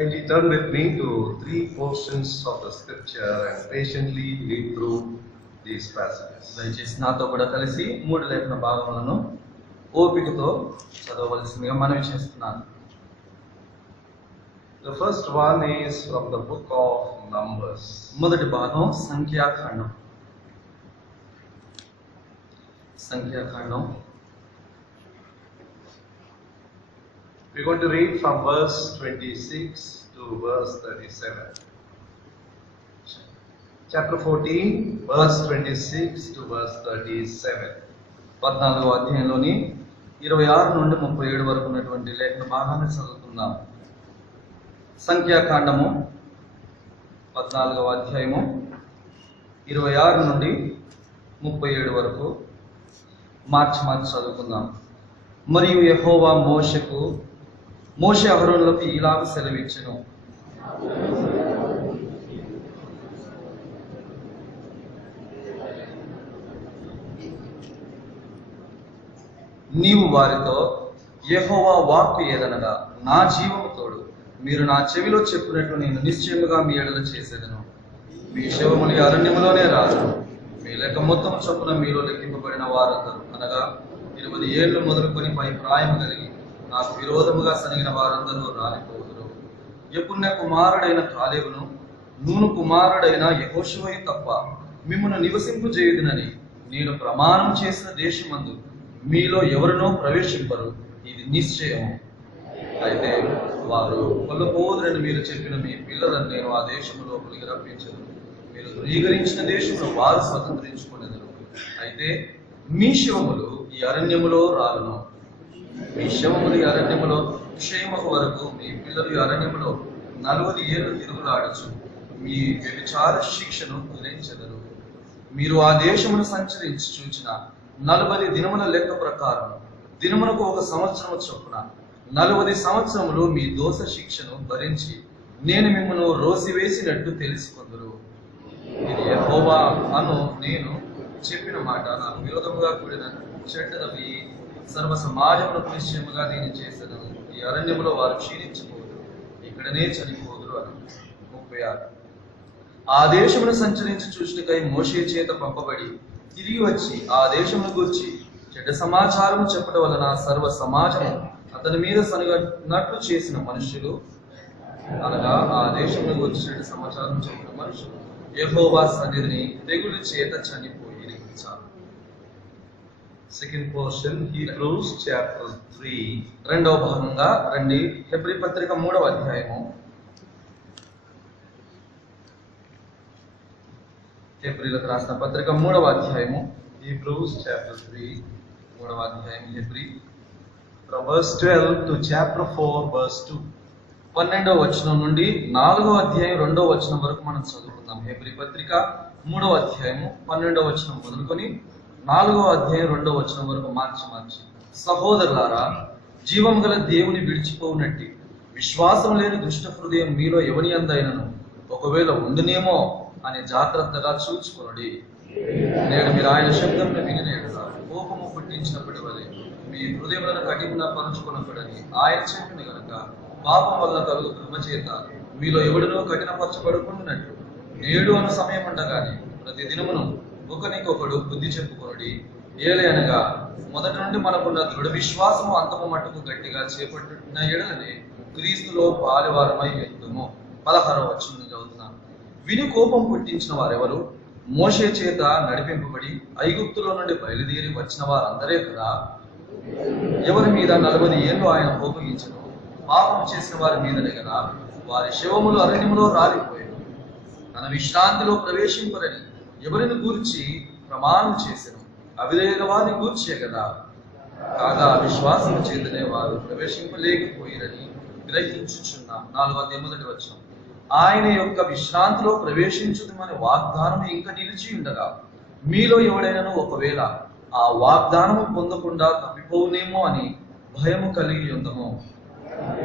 Kindly turn with me to 3 portions of the scripture and patiently read through these passages. దయచేసి నాతో కూడా కలిసి 3 లేఖన భాగములను ఓపికతో చదవవలసిందిగా మనవి చేస్తున్నాను. The first one is from the book of Numbers. మొదటి భాగం సంఖ్యాకాండం. We're going to read from verse 26 to verse 37. Chapter 14, verse 26 to verse 37. 14వ అధ్యాయంలోని 26 నుండి 37 వరకు ఉన్నటువంటి లేఖన భాగాన్ని చదువుకుందాం. సంఖ్యాకాండము 14వ అధ్యాయము 26 నుండి 37 వరకు మార్చి చదువుకుందాం. మరియు యెహోవా మోషే అహరోనులకు ఇలాగ సెలవిచ్చెను. నీవు వారితో యెహోవా వాక్కు ఏదనగా, నా జీవము తోడు మీరు నా చెవిలో చెప్పినట్లు నేను నిశ్చయముగా మీ ఎడల చేసేదను. మీ శవములు అరణ్యములోనే రాదు. మీ లెక్క మొత్తం చొప్పున మీలో లెక్కింపబడిన వారందరూ అనగా 20 ఏళ్లు మొదలుకొని పై ప్రాయము కలిగి నాకు విరోధముగా సనిగిన వారందరూ రాలిపోదురు. యెఫున్నె కుమారుడైన కాలేబును నూను కుమారుడైన యెహోషువయు తప్ప మిమ్మును నివసింపజేయుదునని నేను ప్రమాణం చేసిన దేశమందు మీలో ఎవరినో ప్రవేశింపరు, ఇది నిశ్చయము. అయితే వారు కొల్లపోదురని మీరు చెప్పిన మీ పిల్లలను నేను ఆ దేశము లోపలికి రప్పించదు. మీరు ధృవీకరించిన దేశంలో వారు స్వతంత్రించుకునేదరు. అయితే మీ శవములు ఈ అరణ్యములో రాలును. మీ శవములు ఈ అరణ్యములో క్షేమకు వరకు మీ పిల్లలు ఈ అరణ్యములో 40 ఏళ్ళు తిరుగులాడచ్చు. మీ వ్యభిచార శిక్షను వదిలించెదరు. మీరు ఆ దేశమును సంచరించి చూచిన 40 దినముల లెక్క ప్రకారం దినమునకు 1 సంవత్సరము చొప్పున 40 సంవత్సరములు మీ దోష శిక్షను భరించి నేను మిమ్మల్ని రోసివేసినట్టు తెలుసుకొందురు. ఇది యెహోవా అను నేను చెప్పిన మాట. నాకు విరోధముగా కూడిన చెడ్డదవి సర్వ సమాజములకు నిశ్చయముగా నేను చేసేదను. ఈ అరణ్యములో వారు క్షీణించిపోదురు, ఇక్కడనే చనిపోదురు అని. 36. ఆ దేశమును సంచరించి చూచుటకై మోషే చేత పంపబడి తిరిగి వచ్చి ఆ దేశమును గూర్చి చెడ్డ సమాచారం చెప్పడం వలన సర్వ సమాజము అతని మీద సనుగనట్లు చేసిన మనుషులు అనగా ఆ దేశమును గూర్చి చెడ్డ సమాచారం చెప్పిన మనుషులు యెహోవా సన్నిధిని తెగులు చేత చనిపోయి. Second portion, Hebrews chapter 3. రెండవ భాగంగా రండి హెబ్రీ పత్రిక 3వ అధ్యాయము. హెబ్రీలకు రాసిన పత్రిక 3వ అధ్యాయము. Hebrews chapter 3. 3వ అధ్యాయం Hebrew. From verse 12 to chapter 4 verse 2. 12వ వచనం నుండి 4వ అధ్యాయం 2వ వచనం వరకు మనం చదువుకుందాం. హెబ్రీ పత్రిక 3వ అధ్యాయము 12వ వచనం మొదలుకొని 4వ అధ్యాయం 2వ వచనం వరకు మార్చి సహోదరులారా, జీవం గల దేవుని విడిచిపోవునట్టి విశ్వాసం లేని దుష్ట హృదయం మీలో ఎవని అందైనను ఒకవేళ ఉండునేమో అని జాగ్రత్తగా చూచుకొనుడి. నేడు మీరు ఆయన శబ్దంను వినినేడుగా కోపము పుట్టించినప్పటి వలె మీ హృదయములను కఠినపరుచుకొనకూడని ఆయన చెప్పిన గనుక పాపం వల్ల కలుగు కృప చేత మీలో ఎవడినో కఠినపరచబడుకున్నట్లు నేడు అను సమయం ఉండగానే ప్రతి దినమును ఒకరికొకడు బుద్ధి చెప్పుకొనుడి. ఏలయనగా మొదటి నుండి మనకున్న దృఢ విశ్వాసము అంతము మట్టుకు గట్టిగా చేపట్టిన ఎడలనే క్రీస్తులో పాలువారమై వెళ్తాము. 16వ వచనం చదువుతున్నాను. విని కోపం పుట్టించిన వారెవరు? మోషే చేత నడిపింపబడి ఐగుప్తులో నుండి బయలుదేరి వచ్చిన వారందరే కదా. ఎవరి మీద 40 ఏళ్ళు ఆయన కోపగించను? పాపం చేసిన వారి మీదనే కదా. వారి శవములు అరణ్యములో రాలిపోయారు. తన విశ్రాంతిలో ప్రవేశింపరని ఎవరిని గూర్చి ప్రమాణం చేసెను? అవిధేయుల వారిని గూర్చే కదా. కాగా విశ్వాసం చేతనే వారు ప్రవేశింపలేకపోయిరని గ్రహించుచున్నాం. 4వ అధ్యాయం 1వ వచనం. ఆయన యొక్క విశ్రాంతిలో ప్రవేశించుదమని వాగ్దానం ఇంకా నిలిచి ఉండగా మీలో ఎవడైనాను ఒకవేళ ఆ వాగ్దానము పొందకుండా తప్పిపోవునేమో అని భయము కలిగి ఉందము.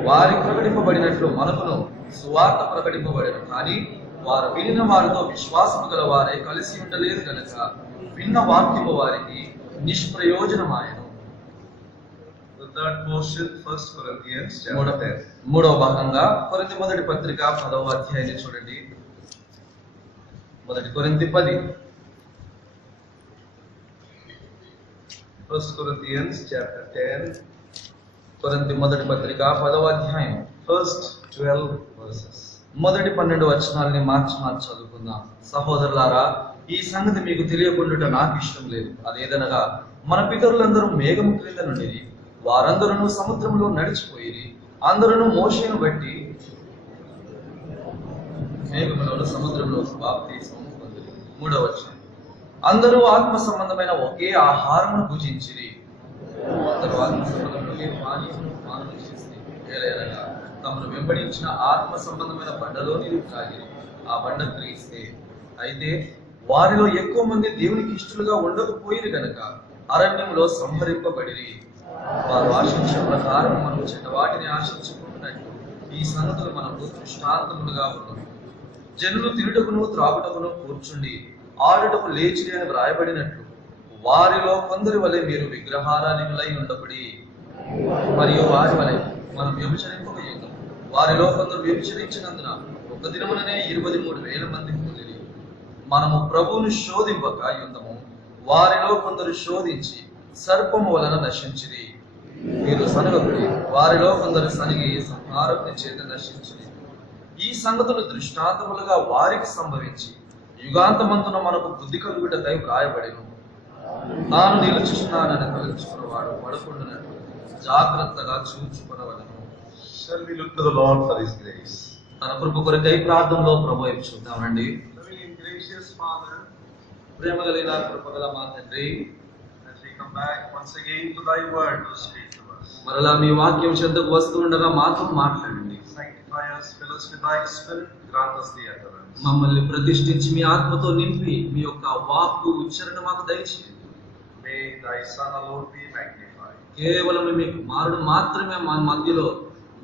వారికి ప్రకటింపబడినట్లు మనకును సువార్త ప్రకటింపబడను. కానీ వారు వినిన వారితో విశ్వాసము గల వారే కలిసి ఉండలేదు కనుక విన్న వాక్యము వారికి నిష్ప్రయోజనమాయను. The third portion, 1 Corinthians chapter 10. మూడవ భాగంగా కొరింథీ మొదటి పత్రిక 10వ అధ్యాయాన్ని చూడండి. మొదటి కొరింథీ 10. 1 Corinthians chapter 10. కొరింథీ మొదటి పత్రిక 10వ అధ్యాయం First 12 verses. మొదటి 12 వచనాలని మార్చి చదువుకుందాం. సహోదరులారా, ఈ సంగతి మీకు తెలియకుండా నాకు ఇష్టం లేదు. అదేదనగా మన పితరులందరూ మేఘము క్రింద నుండిరి, వారందరూ సముద్రంలో నడిచిపోయిరి, అందరూ మోషేను బట్టి మేఘములోను సముద్రంలో బాప్తిస్మము పొందిరి. 3వ వచనం, అందరూ ఆత్మ సంబంధమైన ఒకే ఆహారమును భుజించిరి, అందరూ ఆత్మ సంబంధంలోనే పానీయమును పానము చేసిరి. ఏలయనగా తమను వెంబడించిన ఆత్మ సంబంధమైన బండలో నీరు త్రాగిరి, ఆ బండ క్రీస్తే. అయితే వారిలో ఎక్కువ మంది దేవునికి ఇష్టలుగా ఉండకపోయిరు గనక అరణ్యంలో సంహరింపబడిరి. వారు ఆశించిన ప్రకారం మనం చెడ్డవాటిని ఆశించుకుంటున్నట్టు ఈ సంగతులు మనకు దృష్టాంతములుగా ఉన్నవి. జనులు తినుటకును త్రాగుటకును కూర్చుండి ఆడుటకు లేచిరి అని వ్రాయబడినట్లు వారిలో కొందరి వలె మీరు విగ్రహారాధికులై ఉండబడి మరియు వారి వలె మనం వ్యభిచరింపకయ్యాం. వారిలో కొందరు వ్యభిచరించినందున ఒక దినముననే 23,000 మంది కూలిరి. మనము ప్రభువును శోధింపక యుద్ధము, వారిలో కొందరు శోధించి సర్పము వలన నశించిరి. మీరు సనగకుడి, వారిలో కొందరు సనిగి సంహారకుని చేత నశించిరి. ఈ సంగతులు దృష్టాంతములుగా వారికి సంభవించి యుగాంతమంతున మనకు బుద్ధి కలుగుటకై వ్రాయబడెను. తాను నిలుచుచున్నానని తలుచుకున్నవాడు పడుకుంటున్నట్టు జాగ్రత్తగా చూచుకొనవలెను. Shall we look to the Lord for His grace? తన కృప కొరకై ప్రార్థనలో ప్రభువు వైపు చూద్దామండి. Loving and gracious Father, ప్రేమ కలిగిన కృపగల మా తండ్రి, as we come back once again to Thy word to speak to us. మరలా మీ వాక్యం చెంతకు వస్తూ ఉండగా మాతో మాట్లాడండి. Sanctify us, fill us with Thy Spirit, grant us the utterance. మమ్మల్ని ప్రతిష్ఠించి మీ ఆత్మతో నింపి మీ యొక్క వాక్కు ఉచ్చారణ మాకు దయచేయండి. May Thy Son alone be magnified. కేవలం మీ కుమారుడు మాత్రమే మా మధ్యలో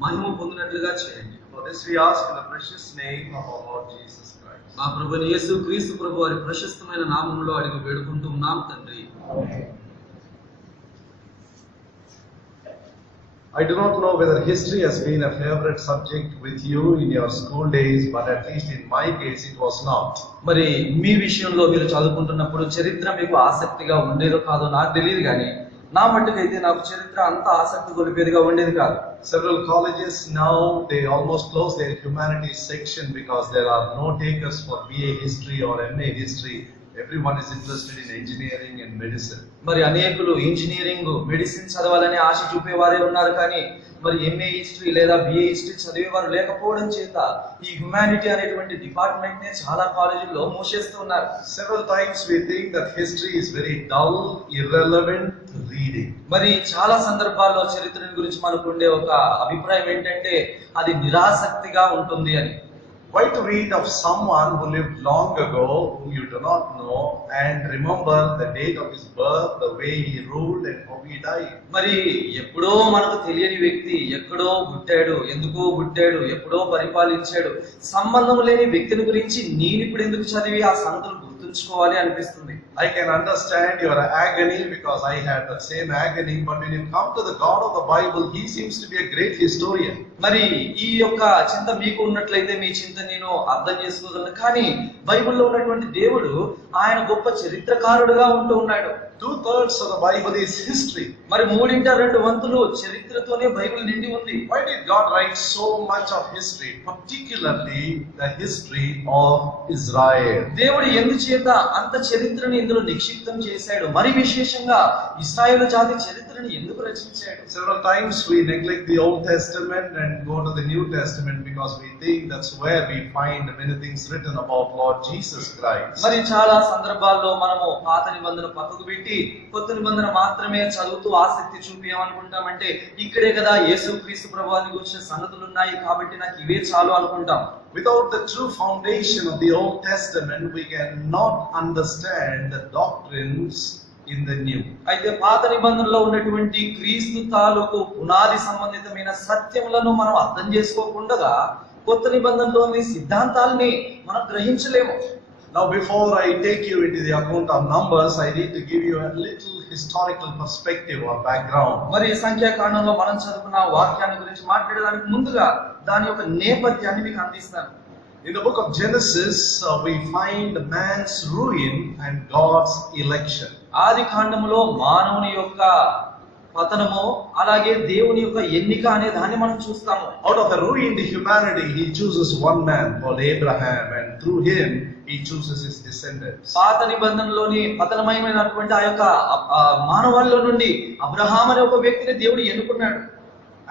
మహిమ పొందినట్లుగా చేయండి. For this we ask in the precious name of our Lord Jesus Christ. మా ప్రభువైన యేసు క్రీస్తు ప్రభు వారి ప్రశస్తమైన నామములో అడిగి వేడుకుంటూ ఉన్నాం తండ్రి. I do not know whether history has been a favorite subject with you in your school days, but at least in my case it was not. మరి మీ విషయంలో మీరు చదువుకుంటున్నప్పుడు చరిత్ర మీకు ఆసక్తిగా ఉండేదో కాదో నాకు తెలియదు, కానీ నా మట్టుకైతే నాకు చరిత్ర అంత ఆసక్తి గొలిపేదిగా ఉండేది కాదు. Several colleges now they almost close their humanities section because there are no takers for BA history or MA history. Everyone is interested in engineering and medicine. మరి అనేకులు ఇంజనీరింగ్, మెడిసిన్ చదవాలని ఆశ చూపేవారే ఉన్నారు, కానీ మరి ఎంఏ హిస్టరీ లేదా BA history చదివేవారు లేకపోవడం చేత ఈ హ్యుమానిటీ అనేటువంటి డిపార్ట్మెంట్ నే చాలా కాలేజీల్లో మూసేస్తూ ఉన్నారు. Several times we think that history is very dull, irrelevant reading. మరి చాలా సందర్భాల్లో చరిత్ర గురించి మనకు ఉండే ఒక అభిప్రాయం ఏంటంటే అది నిరాసక్తిగా ఉంటుంది అని. Why to read of someone who lived long ago, whom you do not know, and remember the date of his birth, the way he ruled and how he died? మరి ఎప్పుడో మనకు తెలియని వ్యక్తి ఎక్కడో పుట్టాడు, ఎందుకో పుట్టాడు, ఎప్పుడో పరిపాలించాడు, సంబంధం లేని వ్యక్తిని గురించి నేను ఇప్పుడు ఎందుకు చదివి ఆ సంగతులు గుర్తుంచుకోవాలి అనిపిస్తుంది. I can understand your agony because I had the same agony, but when you come to the God of the Bible, he seems to be a great historian. మరి ఈ యొక్క చింత మీకు ఉన్నట్లయితే మీ చింత నేను అర్థం చేసుకోగలను, కానీ బైబిల్లో ఉన్నటువంటి దేవుడు ఆయన గొప్ప చరిత్రకారుడుగా ఉంటూ ఉన్నాడు. 2/3 of the Bible is history. మరి 3/2 చరిత్రతోనే బైబిల్ నిండి ఉంది. Why did God write so much of history, particularly the history of Israel? దేవుడు ఎందుచేత అంత చరిత్రని ఇందులో నిక్షిప్తం చేశాడు, మరి విశేషంగా ఇశ్రాయేలు జాతి చరిత్రని ఎందుకు రచించాడు? Several times we neglect the Old Testament and go to the New Testament because we think that's where we find many things written about Lord Jesus Christ. మరి చాలా సందర్భాల్లో మనము పాత నిబంధన పక్కకు పెట్టి కొత్త నిబంధన మాత్రమే చదువుతూ ఆసక్తి చూపించామనుకుంటామంటే ఇక్కడే కదా యేసుక్రీస్తు ప్రభువుని గురించిన సంగతులు ఉన్నాయి కాబట్టి నాకు ఇవే చాలు అనుకుంటాం. Without the true foundation of the Old Testament, we cannot understand the doctrines in the New. అయితే పాత నిబంధనలో ఉన్నటువంటి క్రీస్తు తాలూకు పునాది సంబంధితమైన సత్యములను మనం అర్థం చేసుకోకుండా కొత్త నిబంధనలోని సిద్ధాంతాలని మనం గ్రహించలేము. Now, before I take you into the account of Numbers, I need to give you a little historical perspective or background. మరి సంఖ్యాకాండంలో మనం చదువుకున్న వాక్యాన్ని గురించి మాట్లాడడానికి ముందుగా దాని యొక్క నేపథ్యాన్ని మీకు అందిస్తాను. In the book of Genesis, we find man's ruin and God's election. ఆది కాండములో మానవుని యొక్క పతనము అలాగే దేవుని యొక్క ఎన్నిక అనే దాన్ని మనం చూస్తాము. Out of the ruined humanity, he chooses one man called Abraham, and through him he chooses his descendants. పాత నిబంధనలోని పతనమయమైనటువంటి ఆ యొక్క మానవాళ్ళలో నుండి అబ్రహాం అనే ఒక వ్యక్తిని దేవుడు ఎన్నుకున్నాడు.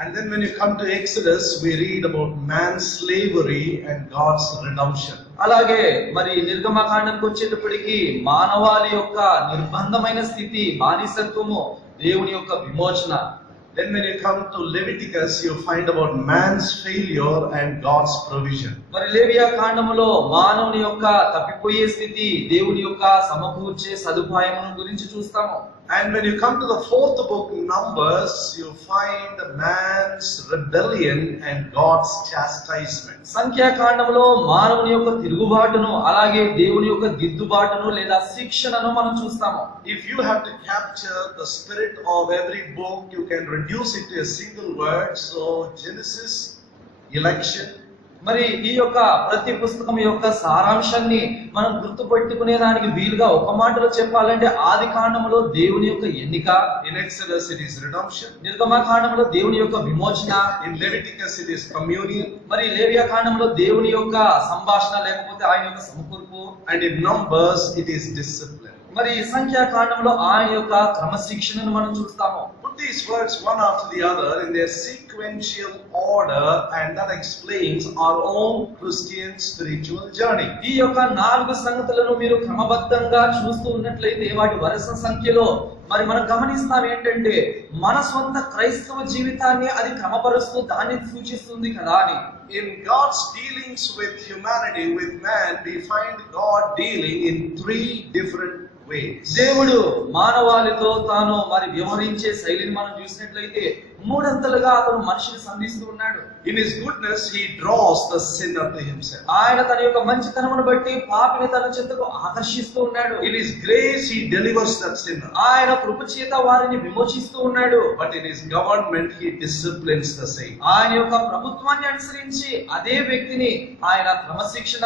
And then when you come to Exodus, we read about man's slavery and God's redemption. అలాగే మరి నిర్గమకాండంకి వచ్చేటప్పటికి మానవాళి యొక్క నిర్బంధమైన స్థితి, బానిసత్వము, దేవుని యొక్క విమోచన. Then when you come to Leviticus, you find about man's failure and God's provision. మరి లేవియా కాండములో మానవుని యొక్క తప్పిపోయే స్థితి, దేవుని యొక్క సమకూర్చే సదుపాయమును గురించి చూస్తాము. And when you come to the fourth book, Numbers, you find man's rebellion and God's chastisement. సంఖ్యాకాండంలో మానవుని యొక్క తిరుగుబాటును అలాగే దేవుని యొక్క దిద్దుబాటును లేదా శిక్షణను మనం చూస్తాము. If you have to capture the spirit of every book, you can reduce it to a single word. So Genesis, election. మరి ఈ యొక్క ప్రతి పుస్తకం యొక్క సారాంశాన్ని మనం గుర్తుపెట్టుకునే దానికి వీలుగా ఒక మాటలో చెప్పాలంటే ఆది కాండములో దేవుని యొక్క ఎన్నిక, in Exodus it is redemption, నిర్గమకాండంలో దేవుని యొక్క విమోచన, in Leviticus it is communion, మరి లేవియా కాండంలో దేవుని యొక్క సంభాషణ లేకపోతే ఆయన యొక్క సమకూర్పు, and in Numbers it is discipline. మరి సంఖ్యాకాండంలో ఆయన యొక్క క్రమశిక్షణను మనం చూస్తాము. Put these words one after the other in their sequential order, and that explains our own Christian spiritual journey. ఈ యొక్క 4 సంగతులను మీరు క్రమబద్ధంగా చూస్తూ ఉన్నట్లయితే వాటి వరుస సంఖ్యలో మరి మనం గమనిస్తాం ఏంటంటే మన సొంత క్రైస్తవ జీవితాన్ని అది క్రమపరుస్తూ దాన్ని సూచిస్తుంది కదా అని. In God's dealings with humanity, with man, we find God dealing in 3 different ways. దేవుడు మానవాళితో తాను మరి వ్యవహరించే శైలిని మనం చూసినట్లయితే మూడంతలుగా అతను మనిషిని సంధిస్తూ ఉన్నాడు. In his goodness he draws the sinner to himself. ఆయన తన యొక్క మంచితనమును బట్టి పాపిని తన చెంతకు ఆకర్షిస్తూ ఉన్నాడు. In his grace he delivers that sinner. ఆయన కృప చేత వారిని విమోచిస్తూ ఉన్నాడు. But in his government he disciplines the saint. ఆయన యొక్క ప్రభుత్వాన్ని అనుసరించి అదే వ్యక్తిని ఆయన క్రమశిక్షణ,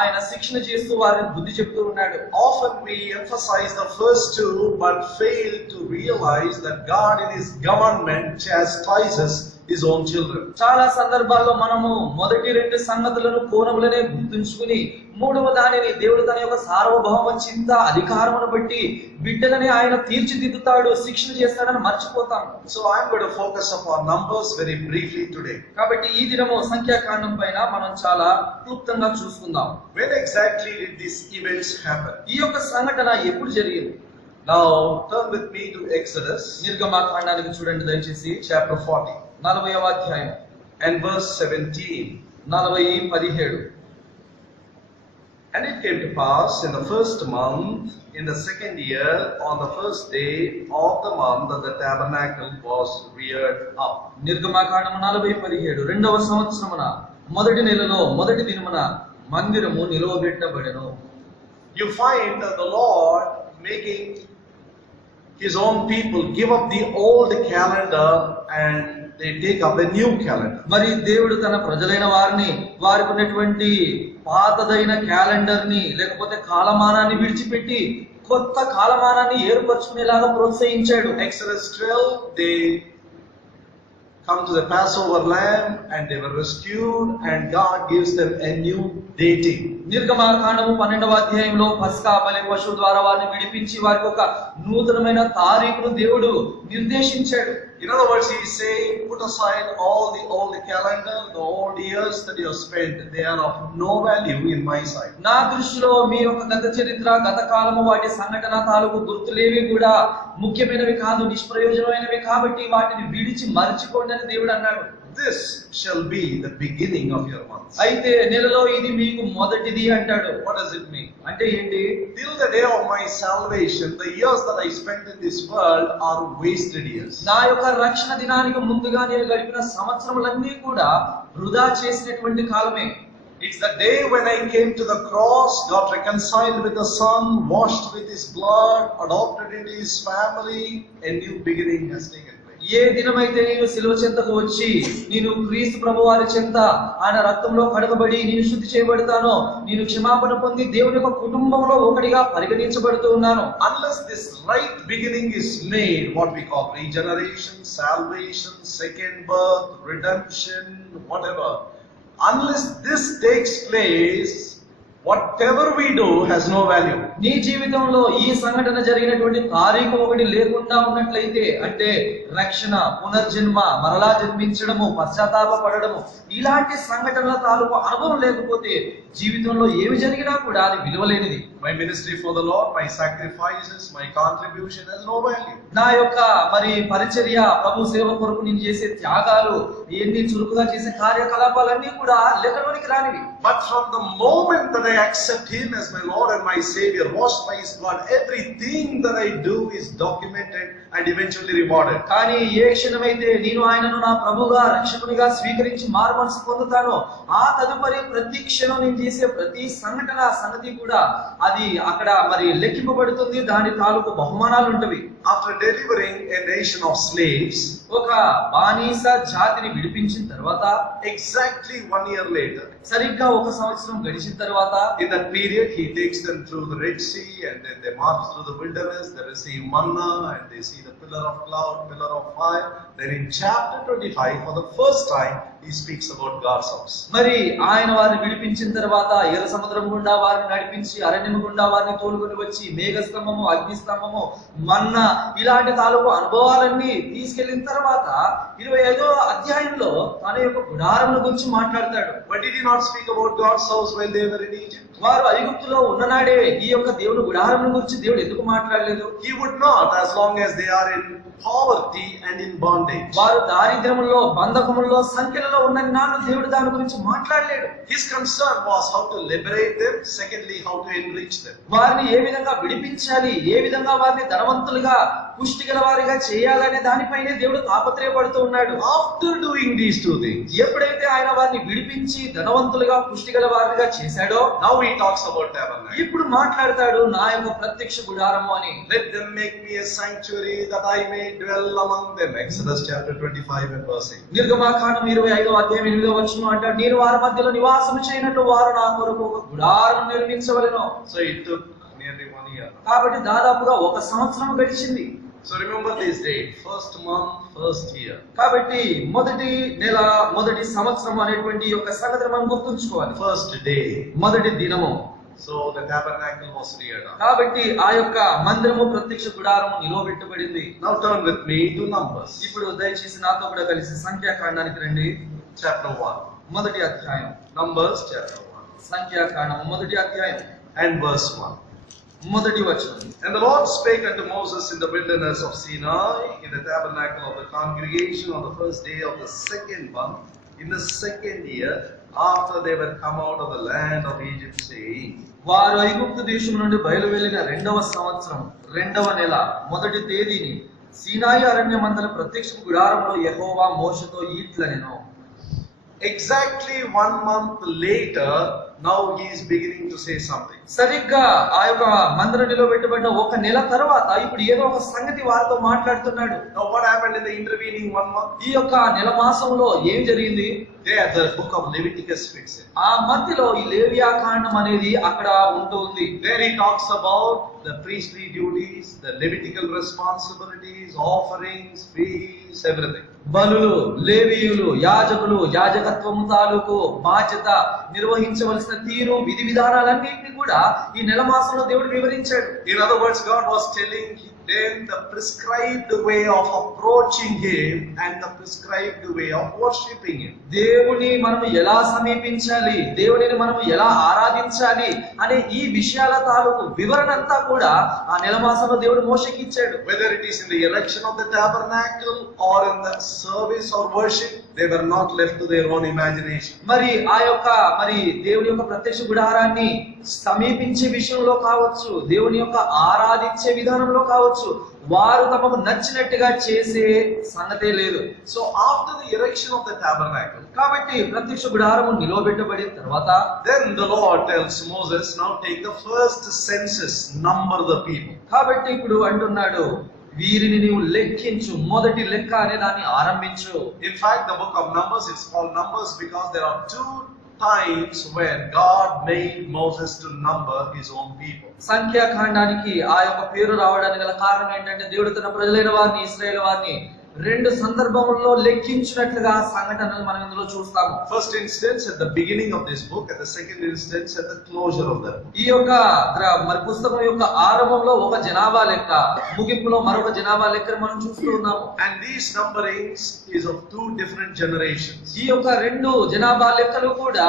ఆయన శిక్షణ చేస్తూ వారిని బుద్ధి చెప్తూ ఉన్నాడు. Often we emphasize the first 2 but fail to realize that God in his government chastises his own children. చాలా సందర్భాల్లో మనము మొదటి 2 సంగతులను కోణములనే గుర్తుంచుకుని మూడవ దానిని దేవుడు తన యొక్క సార్వభౌమ చింత అధికారమును బట్టి బిడ్డలని ఆయన తీర్చిదిద్దుతాడు, శిక్షణ చేస్తాడని మర్చిపోతాం. So I am going to focus upon Numbers very briefly today. కాబట్టి ఈ దినము సంఖ్యాకాండం పైన మనం చాలా క్లుప్తంగా చూసుకుందాం. When exactly did these events happen? ఈ యొక్క సంఘటన ఎప్పుడు జరిగింది? Now turn with me to Exodus, నిర్గమకాండానికి చూడండి దయచేసి, chapter 40 40వ అధ్యాయం and verse 17. 40:17. And it came to pass in the first month, in the second year, on the first day of the month, that the tabernacle was reared up. నిర్గమకాండము 40:17. రెండవ సంవత్సరమున మొదటి నెలలో మొదటి దినమున మందిరము నిలువబెట్టబడెను. You find the Lord making his own people give up the old calendar and they take up a new calendar. మరి దేవుడు తన ప్రజలైన వారిని వారికి ఉన్నటువంటి పాతదైన క్యాలెండర్ ని లేకపోతే కాలమానాన్ని విడిచిపెట్టి కొత్త కాలమానాన్ని ఏర్పరచుకునేలాగా ప్రోత్సహించాడు. Exodus 12, they come to the Passover lamb and they were rescued, and God gives them a new dating. నిర్గమకాండము 12వ అధ్యాయంలో పస్కా బలి పశువు ద్వారా వారిని విడిపించి వారికి ఒక నూతనమైన తారీఖును దేవుడు నిర్దేశించాడు. In other words, he is saying, put aside all the old calendar, the old years that you have spent, they are of no value in my sight. నా దృష్టిలో మీ యొక్క గత చరిత్ర, గత కాలము, వాటి సంఘటన తాలూకు గుర్తులేవి కూడా ముఖ్యమైనవి కాదు, నిష్ప్రయోజనమైనవి, కాబట్టి వాటిని విడిచి మరచిపోండి అని దేవుడు అన్నాడు. This shall be the beginning of your month. అయితే నెలలో ఇది మీకు మొదటిది అంటాడు. What does it mean? అంటే ఏంటి? Till the day of my salvation, the years that I spent in this world are wasted years. నా యొక్క రక్షణ దినానికి ముందుగా నేను గడిపిన సంవత్సరములన్నీ కూడా వృధా చేసినటువంటి కాలమే. It's the day when I came to the cross, got reconciled with the Son, washed with His blood, adopted into His family. A new beginning has taken place. ఏ దినమైతే నేను శిలువ చెంతకు వచ్చి నేను క్రీస్తు ప్రభువారి చెంత ఆయన రక్తంలో కడగబడి నేను శుద్ధి చేయబడతానో, నేను క్షమాపణ పొంది దేవుని యొక్క కుటుంబంలో ఒకటిగా పరిగణించబడుతూ ఉన్నాను. Unless this right beginning is made, what we call regeneration, salvation, second birth, redemption, whatever, unless this takes place, whatever we do has no value. నీ జీవితంలో ఈ సంఘటన జరిగినటువంటి తారీఖు ఒకటి లేకుండా ఉన్నట్లయితే, అంటే రక్షణ, పునర్జన్మ, మరలా జన్మించడము, పశ్చాత్తాపపడము, ఇలాంటి సంఘటనల తాలూకు అనుభవం లేకపోతే జీవితంలో ఏమి జరిగినా కూడా అది విలువలేనిది. My ministry for the Lord, my sacrifices, my contribution has no value. నా యొక్క పరిచర్య, ప్రభు సేవ కొరకు నేను చేసే త్యాగాలు, ఎన్ని చురుకుగా చేసే కార్యకలాపాలన్నీ కూడా లెక్కలోనికి రానివి. But from the moment that I accept Him as my Lord and my Savior, washed by His blood, everything that I do is documented and eventually rewarded. కానీ ఏ క్షణమైతే నేను ఆయనను నా ప్రభుగా రక్షకునిగా స్వీకరించి మారు మనసు పొందుతానో, ఆ తదుపరి ప్రతి క్షణం నేను చేసే ప్రతి సంగతి కూడా అది అక్కడ లెక్కింపబడుతుంది. దాని తాలూకు బహుమానాలు ఉంటవి. After delivering a nation of slaves, ఒక బానిస జాతిని విడిపించిన తర్వాత, exactly 1 year later, సరిగ్గా 1 సంవత్సరం గడిచిన తర్వాత, in that period He takes them through the Red Sea, and then they march through the wilderness. They receive manna, and they see the pillar of cloud, pillar of fire. Then in chapter 25, for the first time, He speaks about God's house. మరి ఆయన వారిని విడిపించిన తర్వాత ఎర్ర సముద్రం గుండా వారిని నడిపించి అరణ్యం గుండా వారిని తోలుకొని వచ్చి మేఘస్తంభము, అగ్నిస్తంభము, మన్నా ఇలాంటి తాలూకు అనుభవాలన్నీ తీసుకెళ్లిన తర్వాత 25వ అధ్యాయంలో తన యొక్క గుడారముల గురించి మాట్లాడతాడు. But did He not speak about God's house while they were in Egypt? వారు ఐగుప్తులో ఉన్ననాడే ఈ యొక్క దేవుని గుడారముల గురించి దేవుడు ఎందుకు మాట్లాడలేదు? He would not, as long as they are in poverty and in bondage. వారు దారిద్ర్యములో, బంధకములో, సంఖ్యలలో ఉన్న నాడు దేవుడు దాని గురించి మాట్లాడలేడు. His concern was how to liberate them, secondly how to enrich them. వారిని ఏ విధంగా విడిపించాలి, ఏ విధంగా వారిని ధనవంతులుగా, పుష్టిగల వారిగా చేయాలనే దానిపైనే దేవుడు తాపత్రయపడుతూ ఉన్నాడు. After doing these two things, ఎప్పుడైతే ఆయన వారిని విడిపించి ధనవంతులుగా, పుష్టిగల వారిగా చేశాడో, now He talks about tabernacle. ఇప్పుడు మాట్లాడతాడు నా యొక్క ప్రత్యక్ష గుడారము అని. Let them make me a sanctuary that I may dwell among them. Exodus chapter 25 and verse 8. నిర్గమాకాండం 25వ అధ్యాయం 8వ వచనం అంటాడు, నేను వారి మధ్యలో నివాసం చేయనట్లు వారు నా కొరకు ఒక గుడారం నిర్మించవలెను. So it took nearly 1 year. కాబట్టి దాదాపుగా 1 సంవత్సరం గడిచింది. So remember this date, first month, first year. కాబట్టి మొదటి నెల, మొదటి సంవత్సరం అనేటువంటి యొక్క సంగతిని మనం గుర్తుంచుకోవాలి. First day, మొదటి దినము. So the tabernacle was reared up. కాబట్టి ఆ యొక్క మందిరము, ప్రత్యక్ష గుడారము నిలవబెట్టబడింది. Now turn with me to Numbers. ఇప్పుడు దయచేసి నాతో కూడా కలిసి సంఖ్యాకాండానికి రండి. Chapter 1. మొదటి అధ్యాయం. Numbers chapter 1. సంఖ్యాకాండం మొదటి అధ్యాయం And verse 1. మొదటి వచనం. And the Lord spake unto Moses in the wilderness of Sinai, in the tabernacle of the congregation, on the first day of the second month, in the second year, after they were come out of the land of Egypt, saying, వారు ఐగుప్తు దేశం నుండి బయలు వెళ్ళిన 2వ సంవత్సరం 2వ నెల మొదటి తేదీని సీనాయి అరణ్యమందల ప్రత్యక్ష గుడారంలో యెహోవా మోషేతో ఇట్లనెను. Exactly 1 month later, now he is beginning to say something. సరిగ్గా ఆ యొక్క మందిరం నిలబెట్టబడిన 1 నెల తర్వాత ఇప్పుడు ఏదో ఒక సంగతి వారితో మాట్లాడుతున్నాడు. Now what happened in the intervening 1 month? ఈ యొక్క నెల మాసంలో ఏం జరిగింది? There the book of Leviticus fits in. ఆ మధ్యలో ఈ లేవియాకాండం అనేది అక్కడ ఉంటూ ఉంది. There he talks about the priestly duties, the Levitical responsibilities, offerings, feasts, everything. బలులు, లేవీయులు, యాజకులు, యాజకత్వము తాలూకు బాధ్యత, నిర్వహించవలసిన తీరు, విధి విధానాలన్నింటినీ కూడా ఈ నెల మాసంలో దేవుడు వివరించాడు. In other words, God was telling them the prescribed way of approaching Him and the prescribed way of worshiping Him. దేవుని మనం ఎలా సమీపించాలి, దేవునిని మనం ఎలా ఆరాధించాలి అనే ఈ విషయాల తాలూకు వివరణ అంతా కూడా ఆ నెల మాసంలో దేవుడు మోషేకి ఇచ్చాడు. Whether it is in the erection of the tabernacle or in the service or worship, they were not left to their own imagination. మరి ఆ యొక్క దేవుని యొక్క ప్రత్యక్ష గుడారాన్ని సమీపించే విషయంలో కావచ్చు, దేవుని యొక్క ఆరాధించే విధానంలో కావచ్చు, వారు తమకు నచ్చినట్టుగా చేసే సంగతే లేదు. So after the erection of the tabernacle, కాబట్టి ప్రత్యక్ష గుడారము నిలవబెట్టబడిన తర్వాత then the Lord tells Moses, now take the first census, number the people. కాబట్టి ఇప్పుడు అంటున్నాడు, వీరిని నీవు లెక్కించు, మొదటి లెక్క అనే దాన్ని ఆరంభించు. In fact, the book of Numbers is called Numbers because there are two times when God made Moses to number his own people. సంఖ్యాకాండానికి ఆ యొక్క పేరు రావడానికి గల కారణం ఏంటంటే, దేవుడు తన ప్రజలైన వారిని, ఇశ్రాయేలు వారిని రెండు సందర్భముల్లో లెక్కించినట్లుగా సంఘటనలు మనం ఇందులో చూస్తాము. First instance at the beginning of this book, at the second instance at the closure of that book. ఈ యొక్క మరి పుస్తకం యొక్క ఆరంభంలో ఒక జనాభా లెక్క, ముగింపులో మరొక జనాభా లెక్కను మనం చూస్తూ ఉన్నాము. And these numberings is of two different generations. ఈ యొక్క రెండు జనాభా లెక్కలు కూడా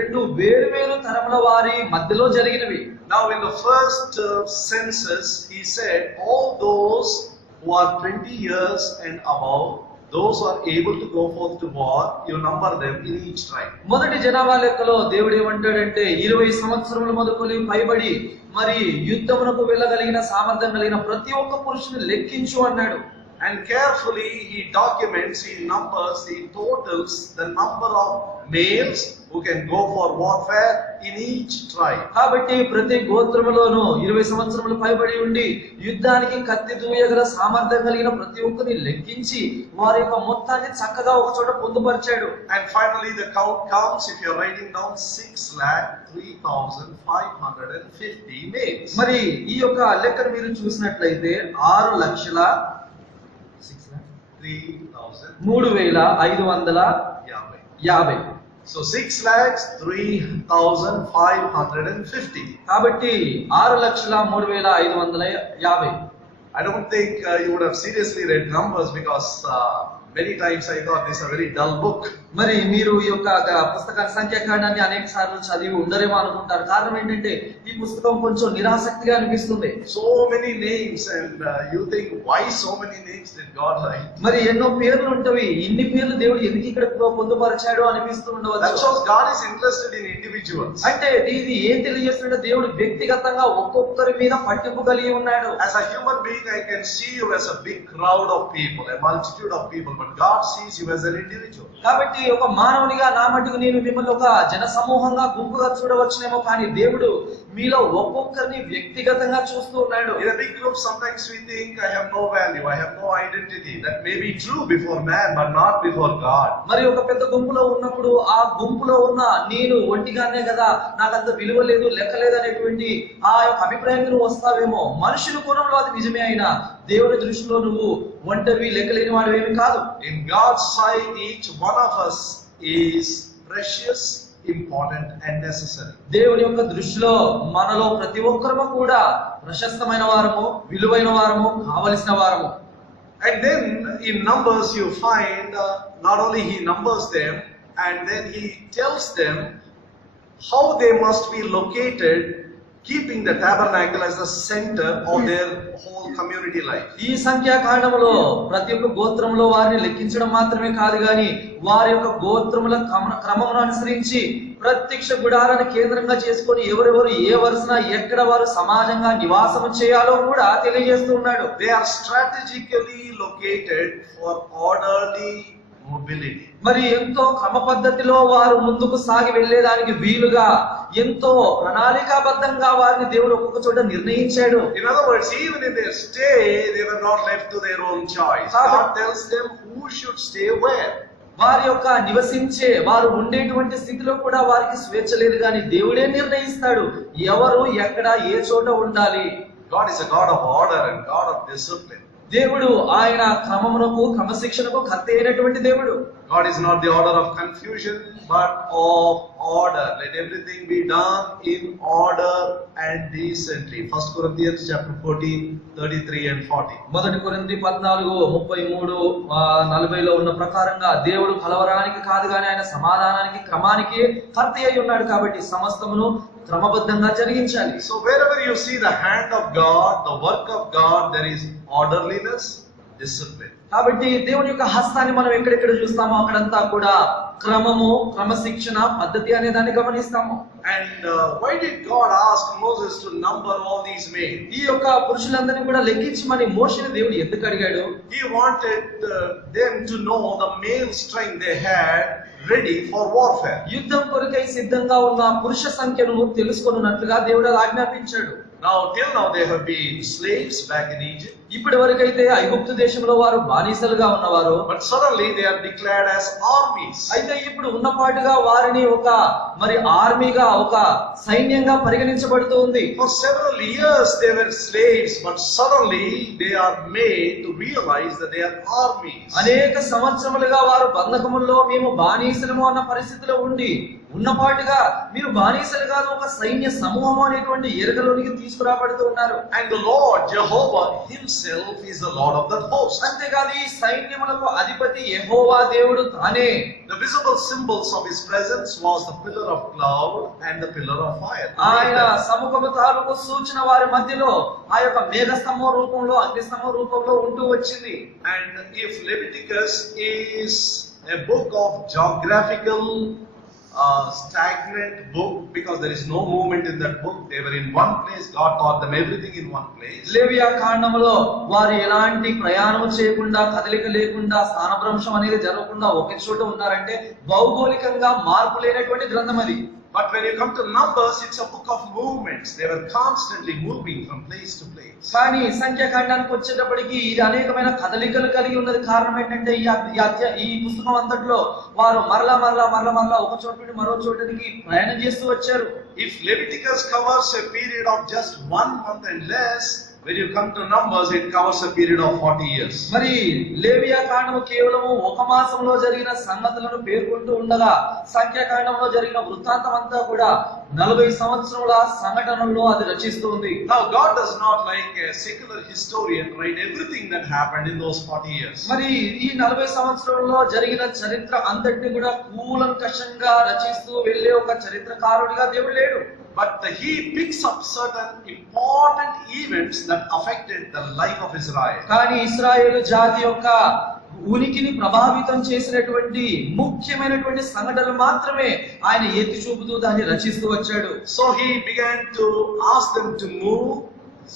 రెండు వేరు తరముల వారి మధ్యలో జరిగినవి. Now in the first census, he said all those who are 20 years and above, those who are able to go forth to war, you number them in each tribe. మొదటి జనాభా లెక్కలో దేవుడు ఏమంటాడంటే, 20 సంవత్సరముల మొదలుకొని పైబడి మరి యుద్ధమునకు వెళ్ళగలిగిన సామర్థ్యం కలిగిన ప్రతి ఒక్క పురుషుని లెక్కించు అన్నాడు. And carefully he documents, he numbers, he totals the number of males who can go for warfare in each tribe. కాబట్టి ప్రతి గోత్రములోనూ 20 సంవత్సరములు పైబడి ఉండి యుద్ధానికి కత్తి దూయగల సామర్థ్యం కలిగిన ప్రతి ఒక్కరిని లెక్కించి వారి యొక్క మొత్తాన్ని చక్కగా ఒక చోట పొందుపరిచాడు. And finally the count comes, if you are writing down, 6,03,550 males. మరి ఈ యొక్క లెక్కను మీరు చూసినట్లయితే 6,03,550. So 6,03,550. కాబట్టి 6,03,550. I don't think you would have seriously read Numbers because many times I thought this is a very dull book. మరి మీరు ఈ యొక్క పుస్తక సంఖ్యాకాండాన్ని అనేక సార్లు చదివి ఉండరేమో అనుకుంటారు. కారణం ఏంటంటే ఈ పుస్తకం కొంచెం నిరాసక్తిగా అనిపిస్తుంది. So many names and you think why so many names did God write? మరి ఎన్నో పేర్లు ఉంటవి, ఇన్ని పేర్లు దేవుడు ఎందుకు ఇక్కడ పొందుపరిచాడు అనిపిస్తూ ఉండవచ్చు. That shows God is interested in individuals. అంటే ఇది ఏం తెలియజేస్తుంటే దేవుడు వ్యక్తిగతంగా ఒక్కొక్కరి మీద పట్టింపు కలిగి ఉన్నాడు. As a human being I can see you as a big crowd of people, a multitude of people, but God sees you as an individual. కాబట్టి ఒక మానవునిగా నా మటుకు నేను మిమ్మల్ని ఒక జన సమూహంగా గుంపుగా చూడవచ్చునేమో, కానీ దేవుడు మీలో ఒక్కొక్కరిని వ్యక్తిగతంగా చూస్తూ ఉన్నాడు. In a big group sometimes we think I have no value, I have no identity. That may be true before man but not before God. మరి ఒక పెద్ద గుంపులో ఉన్నప్పుడు ఆ గుంపులో ఉన్న నేను ఒంటిగానే కదా, నాకంత విలువ లేదు, లెక్క లేదు అనేటువంటి ఆ యొక్క అభిప్రాయం నువ్వు వస్తావేమో. మనుషుల కోణంలో అది నిజమే అయినా దేవుని దృష్టిలో నువ్వు ఒంటరి లెక్కలేని వాడివేమి కాదు. In God's sight each one of us is precious, important and necessary. దేవుని యొక్క దృష్టిలో మనలో ప్రతి ఒక్కరము కూడా ప్రశస్తమైన వారము, విలువైన వారము, కావలసిన వారము. And then in Numbers you find not only he numbers them and then he tells them how they must be located, keeping the tabernacle as the center of their whole community life. ఈ సంఖ్యాకాండములో ప్రతి ఒక్క గోత్రంలో వారిని లెక్కించడం మాత్రమే కాదు గాని వారి యొక్క గోత్రముల క్రమమును అనుసరించి ప్రత్యక్ష గుడారాన్ని కేంద్రంగా చేసుకొని ఎవరెవరు ఏ వరుసన ఎక్కడ వారు సమాజంగా నివాసము చేయాలో కూడా తెలియజేస్తూ ఉన్నాడు. They are strategically located for orderly mobility. మరి ఎంతో క్రమ పద్ధతిలో వారు ముందుకు సాగి వెళ్ళేదానికి వీలుగా ఎంతో ప్రణాళికాబద్ధంగా వారిని దేవుడు ఒక్కొక్క చోట నిర్ణయించాడు. In other words, even in their stay, they were not left to their own choice. God tells them who should stay where. వారి యొక్క నివసించే వారు ఉండేటువంటి స్థితిలో కూడా వారికి స్వేచ్ఛ లేదు, కానీ దేవుడే నిర్ణయిస్తాడు ఎవరు ఎక్కడ ఏ చోట ఉండాలి. God is a God of order and God of discipline. దేవుడు ఆయన క్రమమునకు క్రమశిక్షణకు కర్త అయినటువంటి దేవుడు. God is not the order of confusion but of order. Let everything be done in order and decently. 1 Corinthians chapter 14, 33 and 40. మొదటి కొరింథీ 14, 33, 40 లో ఉన్న ప్రకారంగా దేవుడు కలవరానికి కాదు గాని ఆయన సమాధానానికి క్రమానికి కర్త అయి ఉన్నాడు. కాబట్టి సమస్తమును క్రమబద్ధంగా జరిగించాలి. So wherever you see the hand of God, the work of God, there is orderliness, discipline. కాబట్టి దేవుని యొక్క హస్తాన్ని మనం ఎక్కడెక్కడ చూస్తామో అక్కడంతా కూడా క్రమము, క్రమశిక్షణ, పద్ధతి అనే దాన్ని గమనిస్తాము. And why did God ask Moses to number all these men? ఈ యొక్క పురుషులందరినీ కూడా లెక్కించమని మోషేని దేవుడు ఎందుకు అడిగాడు? He wanted them to know the male strength they had ready for warfare. యుద్ధం కొరకై సిద్ధంగా ఉన్న పురుష సంఖ్యను తెలుసుకొనున్నట్లుగా దేవుడు అలా ఆజ్ఞాపించాడు. Now till now they have been slaves back in Egypt. ఇప్పటి వరకైతే ఐగుప్తు దేశంలో వారు బానిసలుగా ఉన్నవారు. But suddenly they are declared as armies. అయితే ఇప్పుడు ఉన్నపాటుగా వారిని ఒక మరి ఆర్మీగా, ఒక సైన్యంగా పరిగణించబడుతూ ఉంది. For several years they were slaves, but suddenly they are made to realize that they are armies. అనేక సంవత్సరములుగా వారు బంధకముల్లో మేము బానిసలము అన్న పరిస్థితిలో ఉండి ఉన్నపాటుగా మీరు బానిసలు కాదు, ఒక సైన్య సమూహం అనేటువంటి ఎరుకలోనికి తీసుకురాబడుతూ ఉన్నారు. And the Lord Jehovah himself is the Lord of that host. అంతేకాదు ఈ సైన్యములకు అధిపతి యెహోవా దేవుడు తానే. The visible symbols of his presence was the pillar of cloud and the pillar of fire. ఆయన సముఖము తాలూకు సూచన వారి మధ్యలో ఆ యొక్క మేఘస్తంభం రూపంలో, అగ్నిస్తంభం రూపంలో ఉంటూ వచ్చింది. And if Leviticus is a book of geographical stagnant book, because there is no movement in that book, they were in one place, God taught them everything in one place. లేవియా కాండములో వారు ఎలాంటి ప్రయాణం చేయకుండా, కదలిక లేకుండా, స్థానభ్రంశం అనేది జరగకుండా ఒకే చోట ఉన్నారంటే భౌగోళికంగా మార్పు లేనటువంటి గ్రంథం అది. But when you come to Numbers, it's a book of movements. They were constantly moving from place to place. కానీ సంఖ్యాకాండానికి వచ్చేటప్పటికి ఇది అనేకమైన కదలికలు కలిగి ఉన్నది. కారణం ఏంటంటే ఈ పుస్తకం అంతట్లో వారు మరలా ఒక చోట నుండి మరో చోటకి ప్రయాణం చేస్తూ వచ్చారు. If Leviticus covers a period of just 1 month and less, when you come to Numbers, it covers a period of 40 years. మరి లేవియా కాండము కేవలము ఒక మాసంలో జరిగిన సంగతులను పేర్కొంటూ ఉండగా సంఖ్యాకాండంలో జరిగిన వృత్తాంతం అంతా కూడా 40 సంవత్సరముల సంఘటనల్లో అది రచిస్తుంది. Now God does not, like a secular historian, write everything that happened in those 40 years. మరి ఈ 40 సంవత్సరంలో జరిగిన చరిత్ర అంతటిని కూడా కూలంకషంగా రచిస్తూ వెళ్ళే ఒక చరిత్రకారుడిగా దేవుడు లేడు. But he picks up certain important events that affected the life of Israel. కానీ ఇశ్రాయేలు జాతి యొక్క ఉనికిని ప్రభావితం చేసినటువంటి ముఖ్యమైనటువంటి సంఘటనలు మాత్రమే ఆయన ఎత్తి చూపుతూ దాన్ని రచిస్తూ వచ్చాడు. So he began to ask them to move.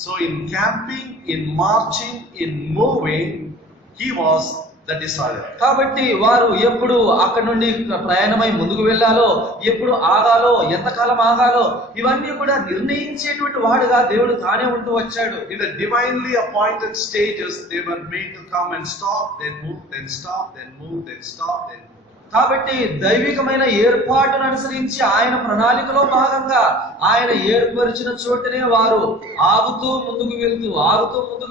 So in camping, in marching, in moving, he was the decider. కాబట్టి వారు ఎప్పుడు అక్కడ నుండి ప్రయాణమై ముందుకు వెళ్ళాలో, ఎప్పుడు ఆగాలో, ఎంతకాలం ఆగాలో ఇవన్నీ కూడా నిర్ణయించేటువంటి వాడుగా దేవుడు తానే ఉంటూ వచ్చాడు. In the divinely appointed stages, they were made to come and stop, then move, then stop, then move, then stop, then move. కాబట్టి దైవికమైన ఏర్పాటును అనుసరించి ఆయన ప్రణాళికలో భాగంగా ఆయన ఏర్పరిచిన చోటనే వారు ఆగుతూ ముందుకు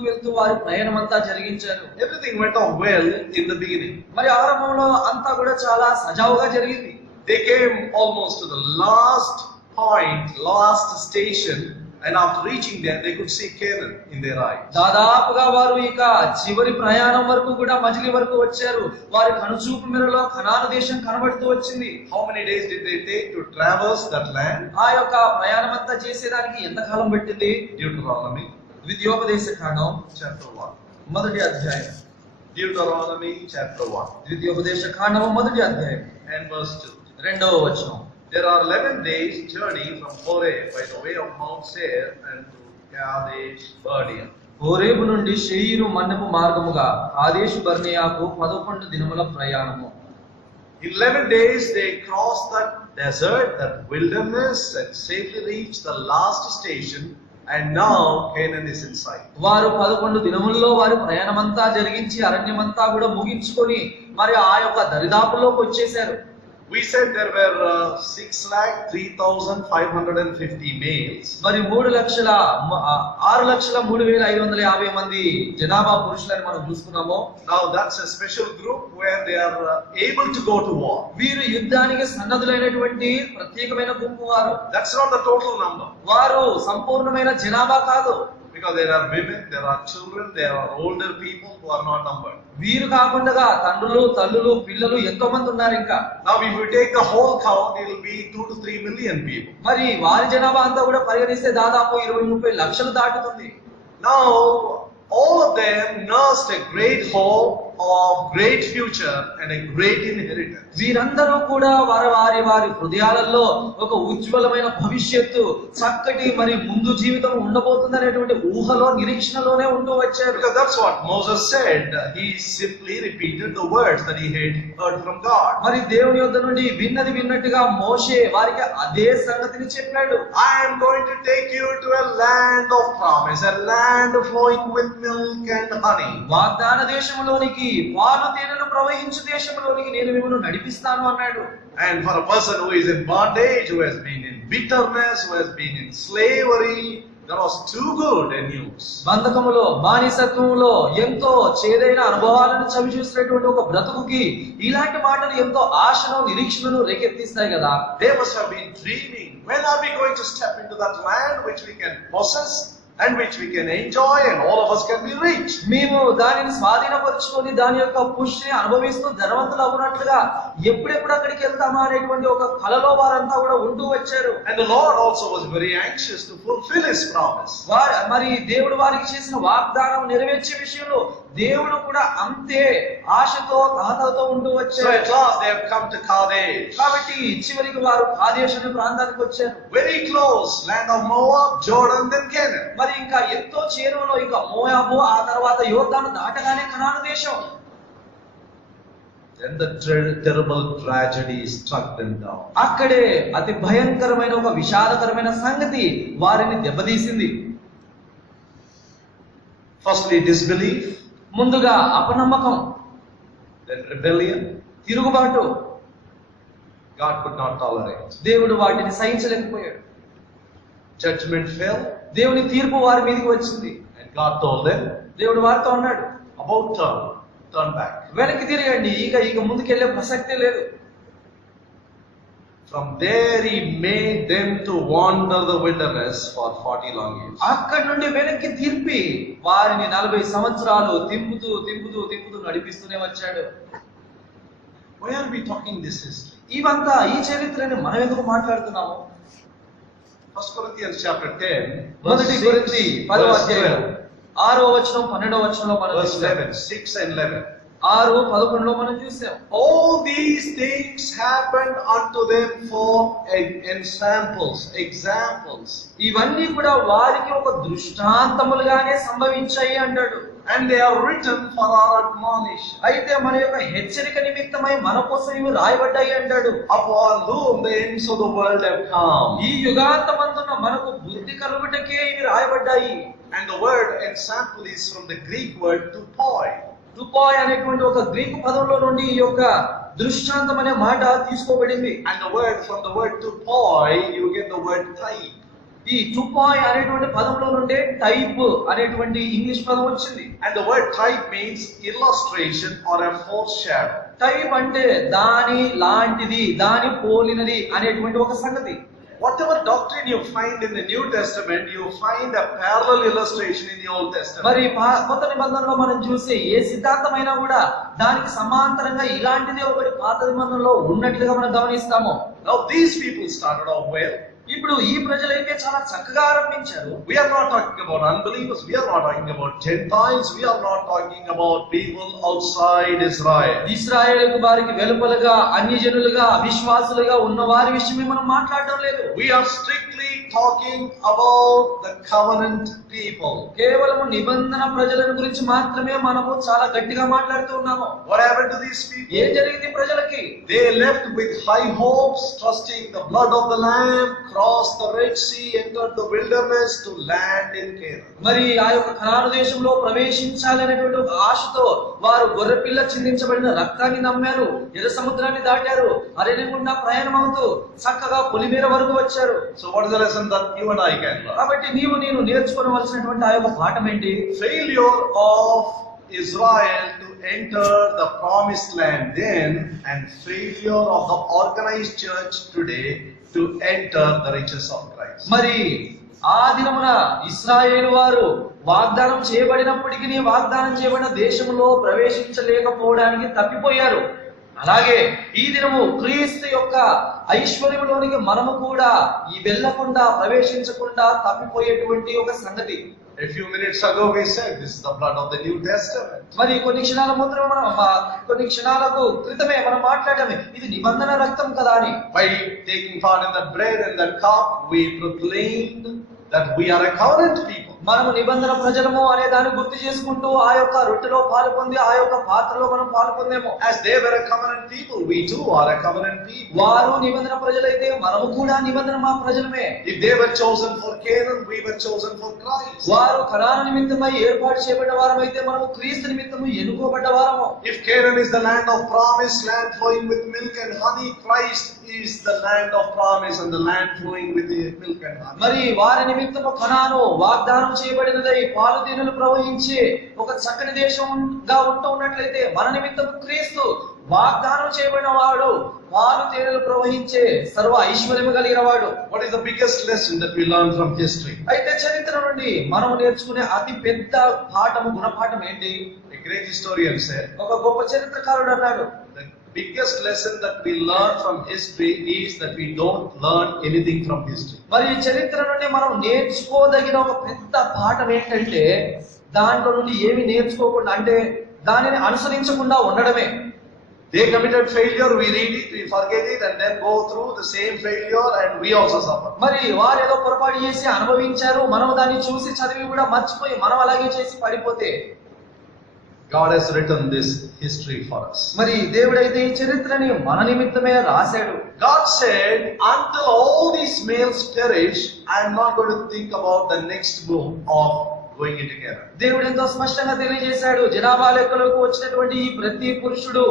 వెళ్తూ వారి ప్రయాణం అంతా జరిగించారు. Everything went off well in the beginning. మరి ఆరంభంలో అంతా కూడా చాలా సజావుగా జరిగింది. They came almost to the last point, last station, and after reaching there they could see Canaan in their eyes. దాదాపుగా వారు ఇక చివరి ప్రయాణం వరకు కూడా మజిలీ వరకు వచ్చారు. వారి కనుచూపు మేరలో కనాను దేశం కనబడుతూ వచ్చింది. How many days did they take to traverse that land? ఆ యొక్క ప్రయాణం అంతా చేసేదానికి ఎంత కాలం పట్టింది? Deuteronomy ద్వితీయోపదేశ కాండం chapter 1. మొదటి అధ్యాయం. Deuteronomy chapter 1 ద్వితీయోపదేశ కాండము మొదటి అధ్యాయం and verse 2. రెండవ వచనం. There are 11 days journey from Horeb by the way of Mount Seir and to Kadesh Barnea. Horeb నుండి షెయీరు మన్నపు మార్గముగా కాదేషు బర్నేయాకు 11 దినముల ప్రయాణము. In 11 days they crossed that desert, that wilderness, and safely reached the last station, and now Canaan is in sight. వారు 11 దినముల్లో వారి ప్రయాణమంతా జరిగించి అరణ్యమంతా కూడా ముగించుకొని మరి ఆ యొక్క దరిదాపుల్లోకి వచ్చేశారు. We said there were 6,03,550 males. మరి 6,03,550 మంది జనాభా పురుషులని మనం చూసుకున్నాము. Now that's a special group where they are able to go to war. వీరు యుద్ధానికి సన్నద్ధులైనటువంటి ప్రత్యేకమైన గుంపు వారు. That's not the total number. వారు సంపూర్ణమైన జనాభా కాదు. Because there are women, there are children, there are older people who are not numbered. వీరు కాకుండా తండ్రులు, తల్లులు, పిల్లలు ఎంతో మంది ఉన్నారు ఇంకా. Now if you take the whole count, it will be 2 to 3 million people. మరి వారి జనాభా అంతా కూడా పరిగణిస్తే దాదాపు 20-30 లక్షలు దాటుతుంది. Now all of them nursed a great hope of great future and a great inheritance. వీరందరూ కూడా వారి హృదయాలలో ఒక ఉజ్వలమైన భవిష్యత్తు, చక్కటి మరి ముందు జీవితం ఉండబోతుంది అనేటువంటి ఊహలో, నిరీక్షణలోనే ఉంటూ వచ్చారు. Because that's what Moses said. He simply repeated the words that he had heard from God. మరి దేవుని యొద్ద నుండి విన్నట్టుగా మోషే వారికి అదే సంగతిని చెప్పాడు. I am going to take you to a land of promise, a land flowing with milk and honey. వాగ్దాన దేశంలోనికి, పాలు తేనెలు ప్రవహించు దేశంలోనికి నేను మిమ్మల్ని నడిపిస్తాను అన్నాడు. And for a person who is in bondage, who has been in bitterness, who has been in slavery, that was too good a news. బంధకములో, బానిసత్వంలో ఎంతో చేదైన అనుభవాలను చవి చూసినటువంటి ఒక బ్రతుకుకి ఇలాంటి మాటలు ఎంతో ఆశను, నిరీక్షణను రేకెత్తిస్తాయి కదా. They must have been dreaming, when are we going to step into that land which we can possess and which we can enjoy and all of us can be rich. మేము దానిని స్వాధీనపరుచుకొని దాని యొక్క పుష్టిని అనుభవిస్తూ ధనవంతులు అవునట్లుగా ఎప్పుడెప్పుడు అక్కడికి వెళ్తామా అనేటువంటి ఒక కలలో వారంతా కూడా ఉంటూ వచ్చారు. And the Lord also was very anxious to fulfill his promise. మరి దేవుడు వారికి చేసిన వాగ్దానం నెరవేర్చే విషయంలో దేవుడు కూడా అంతే ఆశతో, తహతతో ఉంటూ వచ్చారు. So at last they have come to Kadesh. కాబట్టి చివరికి వారు కాదేశ్ అనే ప్రాంతానికి వచ్చారు. Very close, land of Moab, Jordan, then Canaan. మరి ఇంకా ఎంతో చేరువలో ఇంకా మోయాబు, ఆ తర్వాత యోర్దాను దాటగానే కనాను దేశం. Then the terrible tragedy struck them down. అక్కడే అతి భయంకరమైన ఒక విషాదకరమైన సంగతి వారిని దెబ్బతీసింది. Firstly, disbelief. ముందుగా అపనమ్మకం, Then rebellion. తిరుగుబాటు. God could not tolerate. దేవుడు వాటిని సహించలేకపోయాడు. Judgment fell. దేవుని తీర్పు వారి మీదకి వచ్చింది. And God told them, దేవుడు వారితో అన్నాడు, about turn back. వెనక్కి తిరగండి, ఇక ముందుకెళ్లే ప్రసక్తే లేదు. From there he made them to wander the wilderness for 40 long years. అక్కడి నుండి వెనక్కి తిప్పి వారిని 40 సంవత్సరాలు తిప్పుతూ నడిపిస్తూనే వచ్చాడు. Why are we talking this history? ఇవంతా ఈ చరిత్రని మనం ఎందుకు మాట్లాడుతున్నాము? 1 Corinthians chapter 10, మొదటి కొరింథీ 10వ అధ్యాయం 6వ వచనం 12వ వచనంలో మనం verse 11, 6 and 11. 6:11లో మనం చూసాం. All these things happened unto them for examples. ఇవన్నీ కూడా వారికి ఒక దృష్టాంతములుగానే సంభవించాయి అంటాడు. And they are written for our admonition. అయితే మన యొక్క హెచ్చరిక నిమిత్తమై మన కోసం ఇవి రాయబడ్డాయి అంటాడు. Upon whom the ends of the world have come. ఈ యుగాంతమందున మనకు బుద్ధి కలుగుటకే ఇవి రాయబడ్డాయి. And the word example is from the Greek word tupoi. టుపాయ్ అనేటువంటి ఒక గ్రీకు పదంలో నుండి ఈ యొక్క దృష్టాంతం అనే మాట తీసుకోబడింది. And from the word tupoi you get the word type. ఈ టుపాయ్ అనేటువంటి పదంలో నుండే టైప్ అనేటువంటి ఇంగ్లీష్ పదం వచ్చింది. And the word type means illustration or a foreshadow. Type అంటే దాని లాంటిది, దాని పోలినది అనేటువంటి ఒక సంగతి. Whatever doctrine you find in the New Testament, you find a parallel illustration in the Old Testament. మరి కొత్త నిబంధనలో మనం చూసే ఏ సిద్ధాంతమైనా కూడా దానికి సమాంతరంగా ఇలాంటిదే ఒకటి పాత నిబంధనలో ఉన్నట్లుగా మనం గమనిస్తాము. Now these people started off well. ఇప్పుడు ఈ ప్రజలైతే చాలా చక్కగా ఆరంభించారు. We are not talking about unbelievers. We are not talking about Gentiles. We are not talking about people outside Israel. ఇశ్రాయేలు వారికి వెలుపలగా అన్యజనులుగా అవిశ్వాసులుగా ఉన్న వారి విషయమే మనం మాట్లాడడం లేదు. We are strictly talking about the covenant people. కేవలం నిబంధన ప్రజల గురించి మాత్రమే మనము చాలా గట్టిగా మాట్లాడుతూ ఉన్నాము. What happened to these people? ఏం జరిగింది ప్రజలకి? They left with high hopes, trusting the blood of the Lamb, crossed the Red Sea, entered the wilderness to land in Canaan. మరి ఆ యొక్క కనాను దేశంలో ప్రవేశించాలనేటువంటి ఒక ఆశతో వారు గొర్రెపిల్ల చిందించబడిన రక్తాన్ని నమ్మారు, ఎర్ర సముద్రాన్ని దాటారు, అరణ్యం గుండా ప్రయాణమవుతూ చక్కగా పొలిమేర వరకు వచ్చారు. So what is the lesson that you and I can learn? కాబట్టి నేను నేర్చుకోవలసినటువంటి ఆ యొక్క పాఠం ఏంటి? Failure of Israel to enter the promised land then, and failure of the organized church today to enter the riches of Christ. మరి ఆ దినమున ఇశ్రాయేలు వారు వాగ్దానం చేయబడినప్పటికీ వాగ్దానం చేయబడిన దేశంలో ప్రవేశించలేకపోవడానికి తప్పిపోయారు. అలాగే ఈ దినము క్రీస్తు యొక్క ఐశ్వర్యంలోనికి మనము కూడా ఈ వెళ్ళకుండా ప్రవేశించకుండా తప్పిపోయేటువంటి ఒక సంగతి. A few minutes ago we said this is the blood of the New Testament. మరి కొన్ని క్షణాలకు క్రితమే మనం మాట్లాడాము ఇది నిబంధన రక్తం కదా అని. By taking part in the bread and the cup, we proclaimed that we are a covenant people. మనము నిబంధన ప్రజలము అనే దాన్ని గుర్తు చేసుకుంటూ ఆ యొక్క రొట్టెలో పాలు పొంది ఆ యొక్క పాత్రలో మనం పాలు పొందేము. As they were a covenant people, we too are a covenant people. వారు నిబంధన ప్రజలైతే మనము కూడా నిబంధన మా ప్రజలమే. If they were chosen for Canaan, we were chosen for Christ. వారు కనాను నిమిత్తమై ఏర్పాటు చేయబడ్డ వారమైతే మనము క్రీస్తు నిమిత్తము ఎన్నుకోబడ్డ వారము. If Canaan is the land of promise, land flowing with milk and honey, Christ is the land of promise and the land flowing with the milk and honey. మరి వారి నిమిత్తము కనాను వాగ్దానం చేయబడినదై పాలు తేనెలు ప్రవహించే ఒక చక్కని దేశంగా ఉంటూ ఉన్నట్లయితే మన నిమిత్తము క్రీస్తు వాగ్దానం చేయబడిన వాడు పాలు తేనెలు ప్రవహించే సర్వ ఐశ్వర్యము కలిగిన వాడు. What is the biggest lesson that we learn from history? అయితే చరిత్ర నుండి మనం నేర్చుకునే అతి పెద్ద గుణపాఠం ఏంటి? A great historian said, ఒక గొప్ప చరిత్రకారుడు అన్నాడు, the biggest lesson that we learn from history is that we don't learn anything from history. మరి చరిత్ర నుండి మనం నేర్చుకోదగిన ఒక పెద్ద పాఠం ఏంటంటే దాంట్లో నుండి ఏమి నేర్చుకోకుండా అంటే దానిని అనుసరించకుండా ఉండడమే. They committed failure, we read it, we forget it and then go through the same failure and we also suffer. మరి వారు ఏదో పొరపాటు చేసి అనుభవించారు, మనం దాన్ని చూసి చదివి కూడా మర్చిపోయి మనం అలాగే చేసి పడిపోతే God has written this history for us. మరి దేవుడైతే ఈ చరిత్రని మన నిమిత్తమే రాశాడు. God said, until all these males perish, I am not going to think about the next move of going into Canaan. దేవుడు ఎంతో స్పష్టంగా తెలియజేశాడు, జనాభా లెక్కలోకి వచ్చినటువంటి ఈ ప్రతి పురుషుడు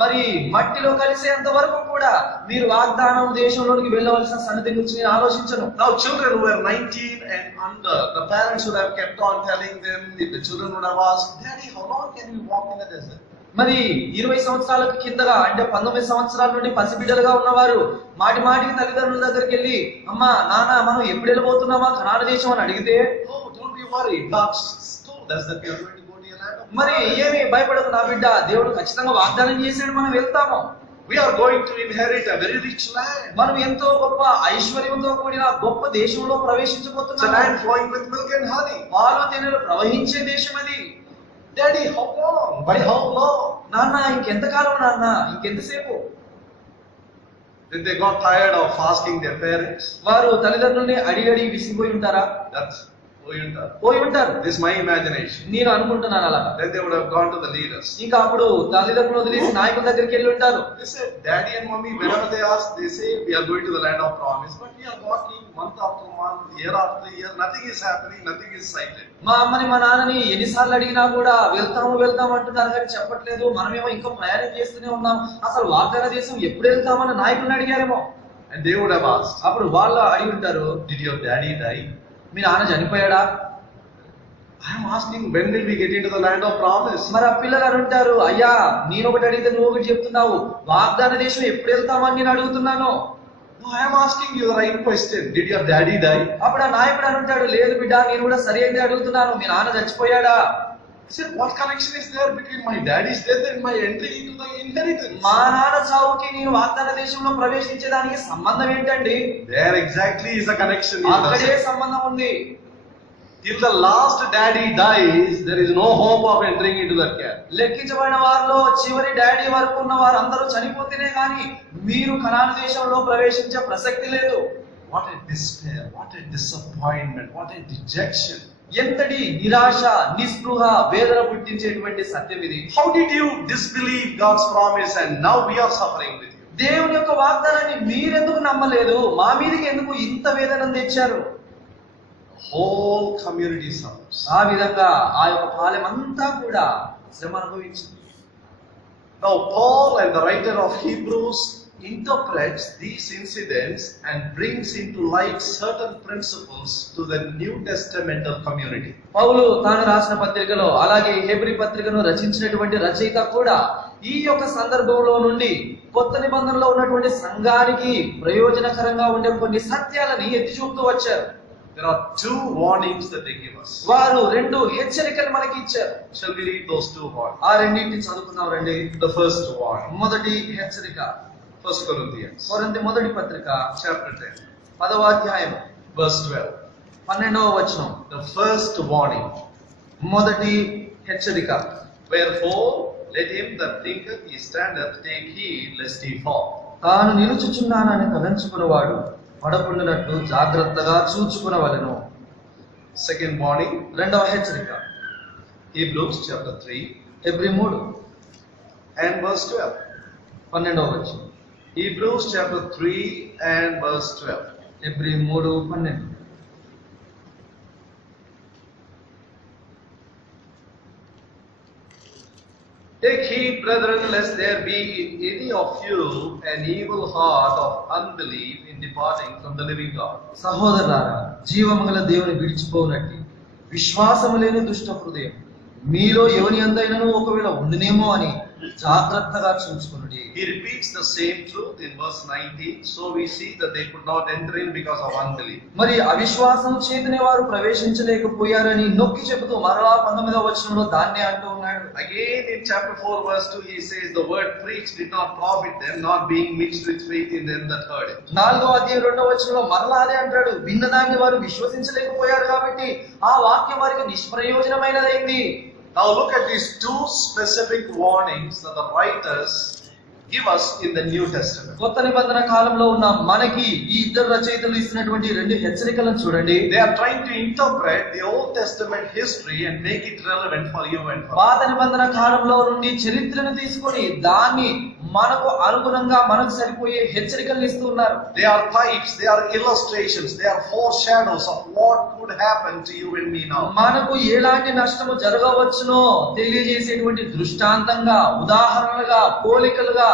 మరి మట్టిలో కలిసేంత వరకు కూడా మీరు వాగ్దానం దేశంలోకి వెళ్ళవలసిన సంగతి గురించి నేను ఆలోచించను. Now children who were 19 and under, the parents would have kept on telling them, if the children would have asked, Daddy, how long can we walk in the desert? మరి 20 సంవత్సరాలకు కిందగా అంటే 19 సంవత్సరాల నుండి పసిబిడ్డలుగా ఉన్నవారు మాటికి తల్లిదండ్రుల దగ్గరికి వెళ్ళి అమ్మా నాన్న మనం ఎప్పుడు వెళ్ళబోతున్నామా కనాను దేశం అని అడిగితే, oh don't be worried, God told us that we are going to go to a land of మరి ఏమి భయపడకు నా బిడ్డ, దేవుడు ఖచ్చితంగా వాగ్దానం చేశాడు మనం వెళ్తాము. We are going to inherit a very rich land. మనం ఎంతో గొప్ప ఐశ్వర్యంతో కూడిన గొప్ప దేశంలో It's a ప్రవేశించబోతున్నాము. land flowing with milk and honey. పాలు తేనెలు ప్రవహించే దేశం అది. Daddy, how long? By how long? నాన్న ఇంకెంతకాలం నాన్న, ఇంకెంతసేపు? Did they got tired of asking their parents? వారు తల్లిదండ్రుల్ని అడిగడి విసిగిపోయి ఉంటారా? That's పోయి ఉంటారు. This is my imagination. నేను అనుకుంటున్నాను అలా. Then they would have gone to the leaders. ఇంకా అప్పుడు తల్లిదండ్రులు వదిలేసి నాయకుల దగ్గరికి వెళ్ళి ఉంటారు. They said, Daddy and Mommy, whenever they ask, they say we are going to the land of promise. But we are walking month after month, year after year. Nothing is happening. Nothing is sighted. మా అమ్మని మా నాన్నని ఎన్నిసార్లు అడిగినా కూడా వెళ్తాము అంటున్నారు కానీ చెప్పట్లేదు. మనమేమో ఇంకా ప్రయాణం చేస్తూనే ఉన్నాం. అసలు వాగ్దాన దేశం ఎప్పుడు వెళ్తామని నాయకులను అడిగారేమో. And they would have asked, అప్పుడు వాళ్ళు అడిగి ఉంటారు, did your daddy die? మీ నాన్న చనిపోయాడా? I am asking, when will we get into the land of promise? మరి ఆ పిల్లలు అంటారు, అయ్యా నేను ఒకటి అడిగితే నువ్వు ఒకటి చెప్తున్నావు, వాగ్దాన దేశం ఎప్పుడు వెళ్తామని నేను అడుగుతున్నాను. No, I am asking you the right question. Did your daddy die? అప్పుడు ఆ నాయకుడు అంటాడు, లేదు బిడ్డ నేను కూడా సరి అయితే అడుగుతున్నాను, మీ నాన్న చచ్చిపోయాడా? I said, what connection is there between my daddy's death and my entry into the inheritance? మా నాన్న చావుకి నేను వాగ్దాన దేశంలో ప్రవేశించేదానికి సంబంధం ఏంటండి? There exactly is a connection. అక్కడే సంబంధం ఉంది. Till the last daddy dies, there is no hope of entering into that camp. లెక్కించబడిన వారిలో చివరి డాడీ వరకు ఉన్న వారు అందరూ చనిపోతేనే కానీ మీరు కనాను దేశంలో ప్రవేశించే ప్రసక్తి లేదు. What a despair, what a disappointment, what a dejection. ఎంతటి నిరాశ, నిస్పృహ, వేదన పుట్టించేటువంటి సత్యం ఇది. How did you disbelieve God's promise and now we are suffering with you? దేవుని యొక్క వాగ్దానాన్ని మీరెందుకు నమ్మలేదు? మా మీదకి ఎందుకు ఇంత వేదన తెచ్చారు? Whole community suffers. ఆ విధంగా ఆ యొక్క పాలెం అంతా కూడా శ్రమ అనుభవించింది. Now Paul and the writer of Hebrews interprets these incidents and brings into light certain principles to the New Testamental community. పౌలు తాను రాసిన పత్రికలో అలాగే హెబ్రీ పత్రికను రచించినటువంటి రచయిత కూడా ఈ యొక్క సందర్భంలో నుండి కొత్త నిబంధనలో ఉన్నటువంటి సంఘానికి ప్రయోజనకరంగా ఉండే కొన్ని సత్యాలని ఎత్తి చూపుతూ వచ్చారు. There are two warnings that they give us. వారు రెండు హెచ్చరికలు మనకి ఇచ్చారు. Shall we read those two warnings? ఆ రెండింటిని చదువుకుందాం రండి. The first warning. మొదటి హెచ్చరిక 1 Corinthians కొరింథీ మొదటి పత్రిక chapter 10, 10వ అధ్యాయం verse 12. 12వ వచనం. The first warning. మొదటి హెచ్చరిక. Wherefore, let him that thinketh he standeth take heed lest he fall. తాను నిలుచుచున్నానని తలంచుకున్నవాడు పడకుండానట్లు జాగ్రత్తగా చూచుకునవలెను. Second warning. రెండవ హెచ్చరిక Hebrews chapter 3 Hebrew 3 and verse 12. 12వ వచనం. Hebrews chapter 3 and verse 12. Hebrew 3:12. Take heed, brethren, lest there be in any of you an evil heart of unbelief in departing from the living God. సహోదరులారా, జీవమంగళ దేవుని విడిచిపోనట్టి విశ్వాసము లేని దుష్ట హృదయం మీలో ఎవని యందైనను ఒకవేళ ఉండునేమో అని జాగ్రత్తగా చూచుకొనుడి. He repeats the same truth in verse 19. So we see that they could not enter in because of unbelief. మరి అవిశ్వాసం చేతనే వారు ప్రవేశించలేకపోయారని నొక్కి చెబుతూ మరలా 19వ వచనంలో దాన్నే అంటూ ఉన్నాడు. Again in chapter 4 verse 2 he says the word preached did not profit them, not being mixed with faith in them that heard it. 4వ అధ్యాయం 2వ వచనంలో మరలా అదే అంటాడు. విన్నదాన్ని వారు విశ్వసించలేకపోయారు కాబట్టి ఆ వాక్యం వారికి నిష్ప్రయోజనమైనదైంది. Now look at these two specific warnings that the writers give us in the New Testament. కొత్త నిబంధన కాలంలో ఉన్న మనకి ఈ ఇద్దరు రచయితలు ఇచ్చినటువంటి రెండు హెచ్చరికలను చూడండి. They are trying to interpret the Old Testament history and make it relevant for you and for me. పాత నిబంధన కాలంలో నుండి చరిత్రను తీసుకొని దాన్ని మనకు అనుగుణంగా మనకు సరిపోయే హెచ్చరికలను ఇస్తూ ఉన్నారు. They are types, they are illustrations, they are foreshadows of what could happen to you and me now. మనకు ఎలాంటి నష్టము జరగవచ్చునో తెలియజేసేటువంటి దృష్టాంతంగా, ఉదాహరణలుగా, పోలికలుగా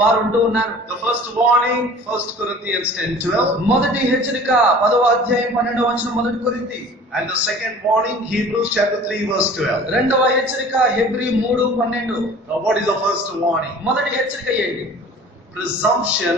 వారు ఉంటూ ఉన్నారు. The first warning, 1 Corinthians 10:12. మొదటి హెచ్చరిక 10వ అధ్యాయం 12వ వచనం మొదటి కొరింథీ. And the second warning, Hebrews chapter 3 verse 12. రెండవ హెచ్చరిక Hebrew 3:12. Now what is the first warning? మొదటి హెచ్చరిక ఏంటి? Presumption,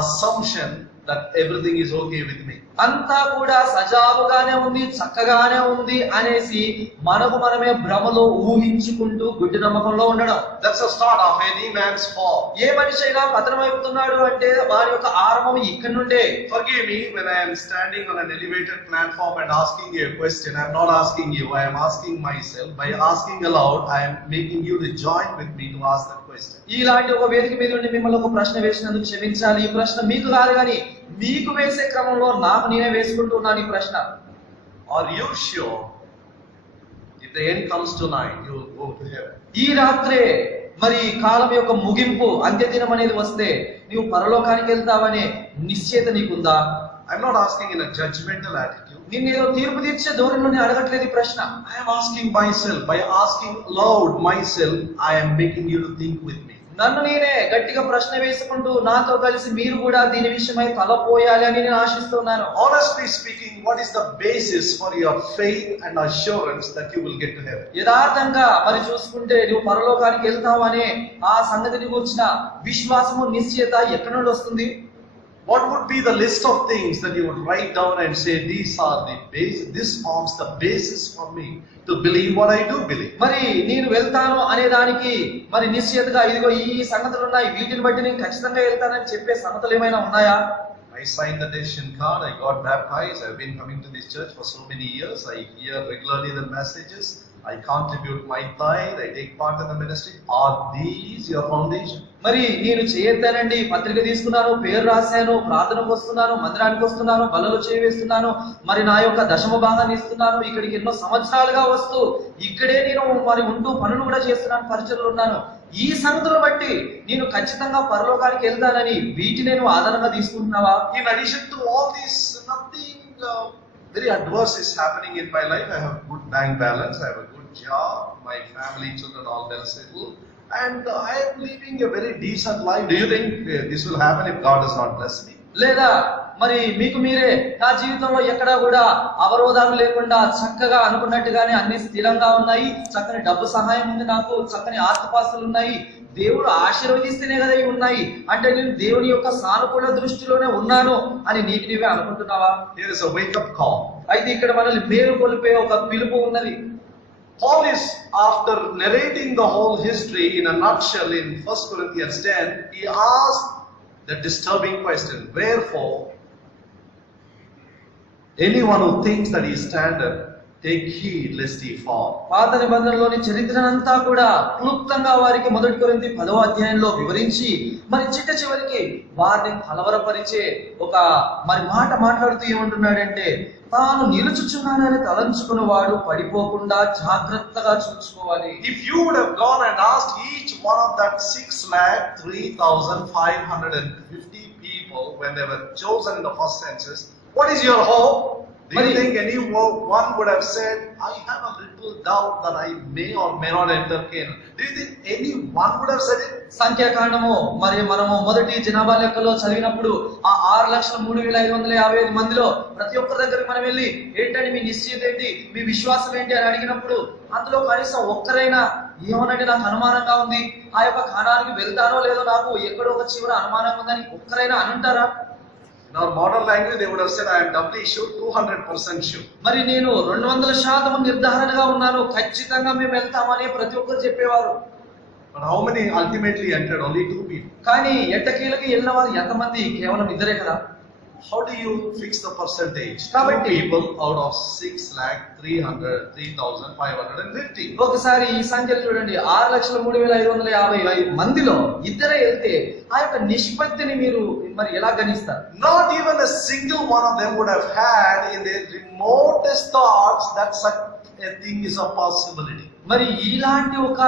assumption that everything is okay with me. అంతా కూడా సజావుగానే ఉంది, చక్కగానే ఉంది అనేసి మనకు మనమే భ్రమలో ఊహించుకుంటూ గుడ్డి నమ్మకంలో ఉండడం. That's the start of any man's fall. ఏ మనిషి అయినా పతనమైపోతున్నాడు అంటే వారి యొక్క ఆరంభం ఇక్కడి నుండే. Forgive me when I am standing on an elevated platform and asking you a question. I am not asking you, I am asking myself. By asking aloud, I am making you to join with me to ask that question. ఇలాంటి ఒక వేదిక మీద ఉండి మిమ్మల్ని ఒక ప్రశ్న వేసినందుకు క్షమించాలి. ఈ ప్రశ్న మీకు కాదు కానీ మీకు వేసే క్రమంలో నాకు నేనే వేసుకుంటున్నాను ఈ ప్రశ్న. Are you sure if the end comes tonight, you will go to heaven? ఈ రాత్రే మరి కాలం యొక్క ముగింపు అంత్యదినం అనేది వస్తే నీవు పరలోకానికి వెళ్తావనే నిశ్చయత నీకుందా? I'm not asking in a judgmental attitude. నిన్నేదో తీర్పు తీర్చే ధోరణిలోనే అడగట్లేదు ఈ ప్రశ్న. I am asking myself, by asking aloud myself, I am making you to think with me. నన్ను నేనే గట్టిగా ప్రశ్న వేసుకుంటూ నాతో కలిసి మీరు కూడా దీని విషయమై తలపోయాలి అని నేను ఆశిస్తున్నాను. Honestly speaking, what is the basis for your faith and assurance that you will get to heaven? యథార్థంగా మరి చూసుకుంటే నువ్వు పరలోకానికి వెళ్తావు అనే ఆ సంగతిని గురించిన విశ్వాసము నిశ్చయత ఎక్కడి నుండి వస్తుంది? What would be the list of things that you would write down and say, these are the basis, this forms the basis for me to believe what I do believe? మరి నేను వెళ్తాను అనే దానికి మరి నిశ్చయతగా ఇదిగో ఈ సంగతులు ఉన్నాయి, వీటిని బట్టి నేను ఖచ్చితంగా వెళ్తానని చెప్పే సంగతులు ఏమైనా ఉన్నాయా? I signed the decision card, I got baptized, I've been coming to this church for so many years, I hear regularly the messages, I contribute my tithe, I take part in the ministry. Are these your foundation? మరి నేను చేయొద్దానండి, పత్రిక తీసుకున్నాను, పేరు రాశాను, ప్రార్థనకు వస్తున్నాను, మందిరానికి వస్తున్నాను, బలలో చేయవేస్తున్నాను, మరి నా యొక్క దశమ భాగాన్ని ఇస్తున్నాను, ఇక్కడికి ఎన్నో సంవత్సరాలుగా వస్తూ ఇక్కడే నేను మరి ఉంటూ పనులు కూడా చేస్తున్నాను, పరిచర్లు ఉన్నాను. ఈ సంగతులను బట్టి నేను ఖచ్చితంగా పరలోకానికి వెళ్తానని వీటిని నేను ఆధారంగా తీసుకుంటున్నావా? In addition to all this, nothing very adverse is happening in my life. I have good bank balance, I have a good job, my family, children all well settled, and I am living a very decent life. Do you think this will happen if God does not bless me? లేదా మరి మీకు మీరే నా జీవితంలో ఎక్కడా కూడా అవరోధాలు లేకుండా చక్కగా అనుకున్నట్టుగానే అన్ని స్థిరంగా ఉన్నాయి, చక్కని డబ్బు సహాయం ఉంది, నాకు చక్కని ఆస్తిపాస్తులు ఉన్నాయి, దేవుడు ఆశీర్వదిస్తేనే కదా ఇవి ఉన్నాయి అంటే నేను దేవుని యొక్క సానుకూల దృష్టిలోనే ఉన్నాను అని నీకు నీవే అనుకుంటున్నావా? Here is a wake up call. అయితే ఇక్కడ మనల్ని మేలు కొలిపే ఒక పిలుపు ఉన్నది. Paul is, after narrating the whole history in a nutshell in 1 Corinthians 10, he asked the disturbing question, wherefore anyone who thinks that he standeth, take heed lest he fall. పాత నిబంధనలోని చరిత్రనంతా కూడా క్లుప్తంగా వారికి 1 కొరింథీ 10వ అధ్యాయంలో వివరించి మరి చివరికి వారిని కలవరపరిచే ఒక మరి మాట మాట్లాడుతూ ఏమంటున్నాడంటే, తాను నిలుచుచున్నానని తలంచుకున్న వాడు పడిపోకుండా జాగ్రత్తగా చూసుకోవాలి. If you would have gone and asked each one of that 6,03,550 people when they were chosen in the first census, what is your hope? Do you think anyone would have said, I have a little doubt that I may or may not enter Canaan? Do you think anyone would have said it? సంఖ్యాకాండము మరి మనము మొదటి జనాభా లెక్కలో చదివినప్పుడు ఆ 6,03,555 మందిలో ప్రతి ఒక్కరి దగ్గరికి మనం వెళ్ళి ఏంటంటే మీ నిశ్చయిత ఏంటి, మీ విశ్వాసం ఏంటి అని అడిగినప్పుడు అందులో కనీసం ఒక్కరైనా ఏమనంటే నాకు అనుమానంగా ఉంది, ఆ యొక్క కానానికి వెళ్తానో లేదో నాకు ఎక్కడో ఒక చివర అనుమానంగా ఉందని ఒక్కరైనా అనుంటారా? In our modern language, they would have said, I am doubly sure, 200% sure. మరి నేను 200% నిర్ధారణగా ఉన్నాను, ఖచ్చితంగా మేము వెళ్తామని ప్రతి ఒక్కరు చెప్పేవారు. But how many ultimately entered? Only 2 people. కానీ ఎట్టకీలకి వెళ్ళిన వారు ఎంతమంది? కేవలం 2 కదా. How do you fix the percentage? 2 people out of 6,03,550. ఒకసారి ఈ సంఖ్యలు చూడండి, 6,03,555 మందిలో 2 వెళ్తే ఆ యొక్క నిష్పత్తిని మీరు మరి ఎలా గణిస్తారు? Not even a single one of them would have had in their remotest thoughts that such a thing is a possibility. మరి ఇలాంటి ఒక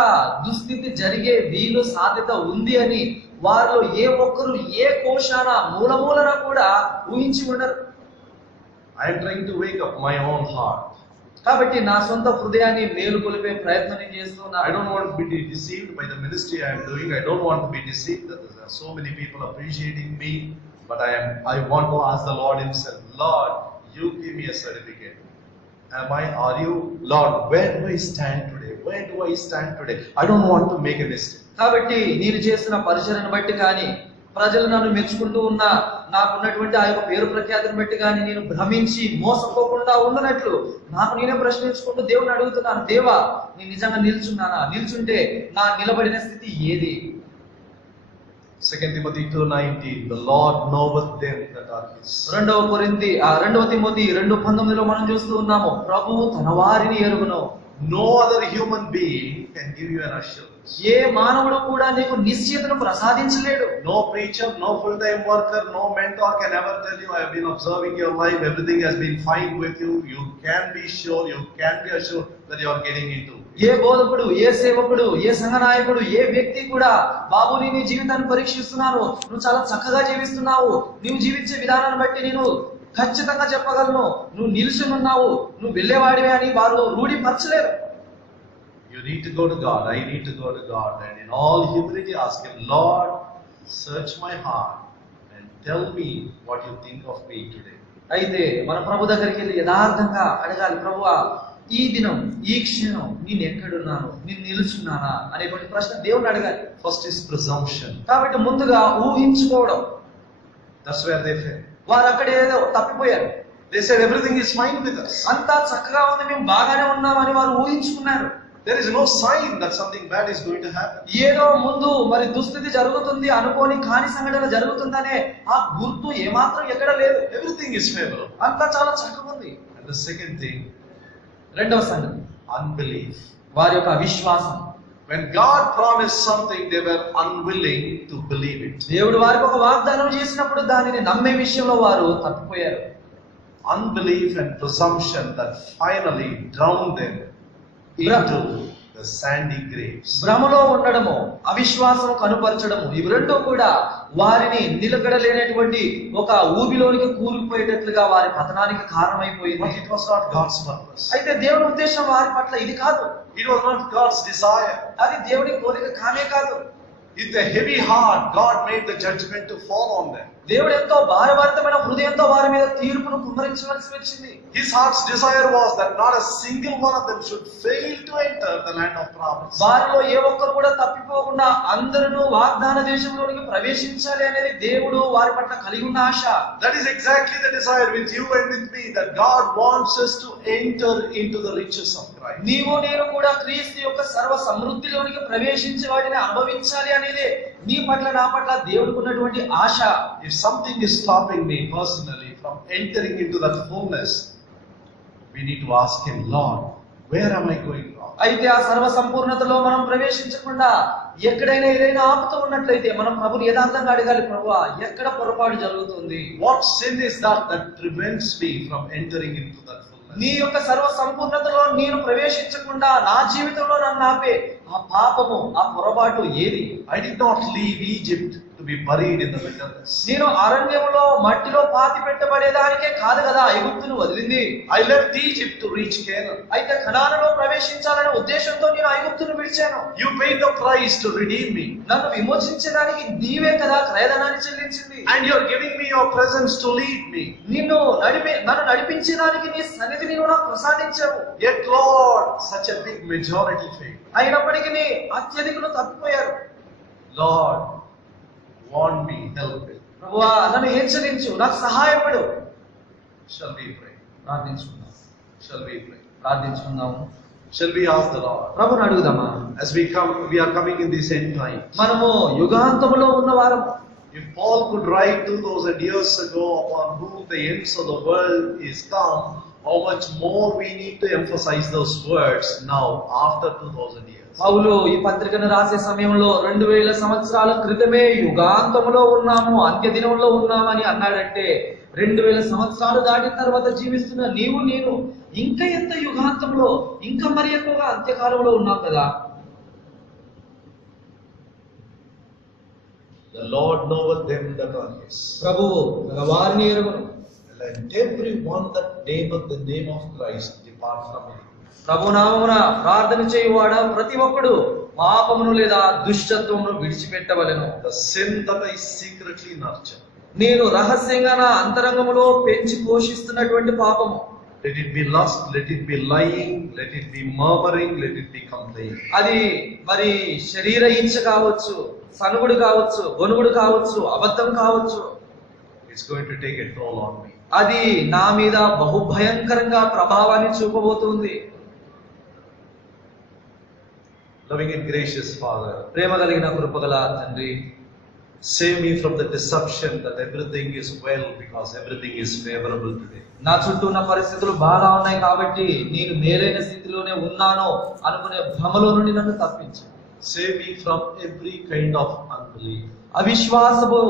దుస్థితి జరిగే వీలు సాధ్యత ఉంది అని వారిలో ఏ ఒక్కరు ఏ కోశాన మూలమూలన కూడా ఊహించి ఉండరు. I am trying to wake up my own heart. కాబట్టి నా సొంత హృదయాన్ని మేలు కొలిపే ప్రయత్నం చేస్తున్నా. I don't want to be deceived by the ministry I am doing. I don't want to be deceived that there are so many people appreciating me, but I want to ask the Lord himself, Lord, you give me a certificate. Are you, Lord, where do I stand today? Where do I stand today? I don't want to make a mistake. కాబట్టి నేను చేస్తున్న పరిచర్యను బట్టి కానీ ప్రజలు నన్ను మెచ్చుకుంటూ ఉన్నా నాకున్నటువంటి ఆ యొక్క పేరు ప్రఖ్యాతిని బట్టి కానీ నేను భ్రమించి మోసపోకుండా ఉండనట్లు నాకు నేనే ప్రశ్నించుకుంటూ దేవుని అడుగుతున్నాను, దేవా నేను నిజంగా నిల్చున్నానా? నిల్చుంటే నా నిలబడిన స్థితి ఏది? 2 Timothy 2:19, the Lord knoweth them that are his. 2 Timothy 2:19లో మనం చూస్తూ ఉన్నాము, ప్రభువు తన వారిని ఎరుగును. No other human being can give you an assurance. ఏ మానవుడు కూడా నీకు నిశ్చయతను ప్రసాదించలేడు. No preacher, no full-time worker, no mentor can ever tell you, I have been observing your life, everything has been fine with you. You can be sure, you can be assured that you are getting into. ఏ బోధకుడు, ఏ సేవకుడు, ఏ సంఘ నాయకుడు, ఏ వ్యక్తి కూడా బాబు నీ జీవితాన్ని పరీక్షిస్తున్నాను, నువ్వు చాలా చక్కగా జీవిస్తున్నావు, నువ్వు జీవించే విధానాన్ని బట్టి నేను ఖచ్చితంగా చెప్పగలను, నువ్వు నిలుచున్నావు, నువ్వు వెళ్ళేవాడివే అని వారు రూఢిపరచలేరు. You need to go to God. I need to go to God, and in all humility ask him, Lord, search my heart and tell me what you think of me today. అయితే మన ప్రభు దగ్గరికి వెళ్ళి యథార్థంగా అడగాలి, ప్రభువా ఈ దినం ఈ క్షణం నేను ఎక్కడున్నాను, నేను నిలుచున్నానా అనేటువంటి ప్రశ్న దేవుని అడగాలి. First is presumption. కాబట్టి ముందుగా ఊహించుకోవడం. That's where they fail. వారు అక్కడ ఏదో తప్పిపోయారు. They said everything is fine with us. అంతా చక్కగా ఉంది, మేము బాగానే ఉన్నామని వారు ఊహించుకున్నారు. There is no sign that something bad is going to happen. ఏదో ముందు మరి దుస్థితి జరుగుతుంది అనుకోని కాని సంఘటన జరుగుతుందనే ఆ గుర్తు ఏమాత్రం ఎక్కడ లేదు. Everything is favorable. అంతా చాలా చక్కగా ఉంది. And the second thing, రెండవ సంగతి unbelief. వారి యొక్క అవిశ్వాసం. When God promised something, they were unwilling to believe it. దేవుడు వారికి ఒక వాగ్దానం చేసినప్పుడు దానిని నమ్మే విషయంలో వారు తప్పిపోయారు. Unbelief and presumption that finally drowned them into the sandy graves. భ్రమలో ఉండడము, అవిశ్వాసం కనుపరచడము, ఇవి రెండూ కూడా వారిని నిలకడలేనటువంటి ఒక ఊబిలోనికి కూరుకుపోయేటట్లుగా వారి పతనానికి కారణమైపోయింది. But it was not God's purpose. అయితే దేవుని ఉద్దేశం వారి పట్ల ఇది కాదు. It was not God's desire. అది దేవుని కోరిక కానే కాదు. With a heavy heart, God made the judgment to fall on them. దేవుడు ఎంతో భారభరితమైన హృదయంతో వారి మీద తీర్పును కుమ్మరించవలసి వచ్చింది. His heart's desire was that not a single one of them should fail to enter the land of promise. వారిలో ఏ ఒక్కరు కూడా తప్పిపోకుండా అందరూ వాగ్దాన దేశంలోనికి ప్రవేశించాలి అనేది దేవుడు వారి పట్ల కలిగి ఉన్న ఆశ. That is exactly the desire with you and with me, that God wants us to enter into the riches of Christ. నీవు నేను కూడా క్రీస్తు యొక్క సర్వ సమృద్ధిలోనికి ప్రవేశించి వాటిని అనుభవించాలి అనేది నీ పట్ల నా పట్ల దేవుడికి ఉన్నటువంటి ఆశ. If something is stopping me personally from entering into that fullness, we need to ask him, Lord, where am I going wrong? అయితే ఆ సర్వ సంపూర్ణతలో మనం ప్రవేశించకుండా ఎక్కడైనా ఏదైనా ఆపుతూ ఉన్నట్లయితే మనం ప్రభుని యథార్థంగా అడగాలి, ప్రభువా ఎక్కడ పొరపాటు జరుగుతుంది? What sin is that prevents me from entering into that fullness? నీ యొక్క సర్వ సంపూర్ణతలో నేను ప్రవేశించకుండా నా జీవితంలో నన్ను ఆపే ఆ పాపము, ఆ పొరపాటు ఏది? I did not leave Egypt to be buried in the wilderness. నేను అరణ్యంలో మట్టిలో పాతి పెట్టబడేదానికే కాదు కదా ఐగుప్తును వదిలింది. I left Egypt to reach Canaan. అయితే కనానులో ప్రవేశించాలనే ఉద్దేశంతో నేను ఐగుప్తును విడిచాను. You paid the price to redeem me. నన్ను విమోచించడానికి నీవే కదా క్రయధనాన్ని చెల్లించింది. And you are giving me your presence to lead me. నన్ను నడిపించడానికి నీ సన్నిధిని నాకు ప్రసాదించావు. Yet Lord, such a big majority failed. అయినప్పటికీ అత్యధికులు తప్పిపోయారు. Lord, warn me, help me. ప్రభువా నన్ను హెచ్చరించు, నాకు సహాయపడు. Shall we pray? ప్రార్థించుకుందాం. Shall we pray? ప్రార్థించుకుందాము. Shall we ask the Lord? ప్రభుని అడుగుదామా? As we are coming in this end time. మనము యుగాంతములో ఉన్నవారము. If Paul could write 2000 years ago upon whom the ends of the world is come, how much more we need to emphasize those words now after 2000 years. పౌలు ఈ పత్రికను రాసే సమయంలో 2000 సంవత్సరాల క్రితమే యుగాంతములో ఉన్నాము, అంత్య దినంలో ఉన్నామని అన్నాడంటే 2000 సంవత్సరాలు దాటిన తర్వాత జీవిస్తున్న నీవు నేను ఇంకా ఎంత యుగాంతంలో, ఇంకా మరి ఎక్కువగా అంత్యకాలంలో ఉన్నాం కదా. The Lord knoweth them that are his. ప్రభువు వారిని ఎరుగును. Let everyone that nameth the name of Christ depart from him. ప్రభు నామమున ప్రార్థన చేయువాడా ప్రతి ఒక్కడు పాపమును లేదా దుష్టత్వమును విడిచిపెట్టవలెను. The sin that I secretly nurture. నేను రహస్యంగా నా అంతరంగములో పెంచి పోషిస్తున్నటువంటి పాపము. Let it be lust, let it be lying, let it be murmuring, let it be complaining. అది మరి శరీర ఇచ్చ కావచ్చు, సనుగుడు కావచ్చు, గొనుగుడు కావచ్చు, అబద్ధం కావచ్చు. It's going to take a toll on me. అది నా మీద బహుభయంకరంగా ప్రభావాన్ని చూపబోతుంది. Loving and gracious Father, ప్రేమ కలిగిన కృపగల తండ్రి, save me from the deception that everything is well because everything is favorable today. నా చుట్టూ ఉన్న పరిస్థితులు బాగా ఉన్నాయి కాబట్టి నేను మేలైన స్థితిలోనే ఉన్నాను అనుకునే భ్రమలో నుండి నన్ను తప్పించు. Save me from every kind of unbelief. అవిశ్వాసపు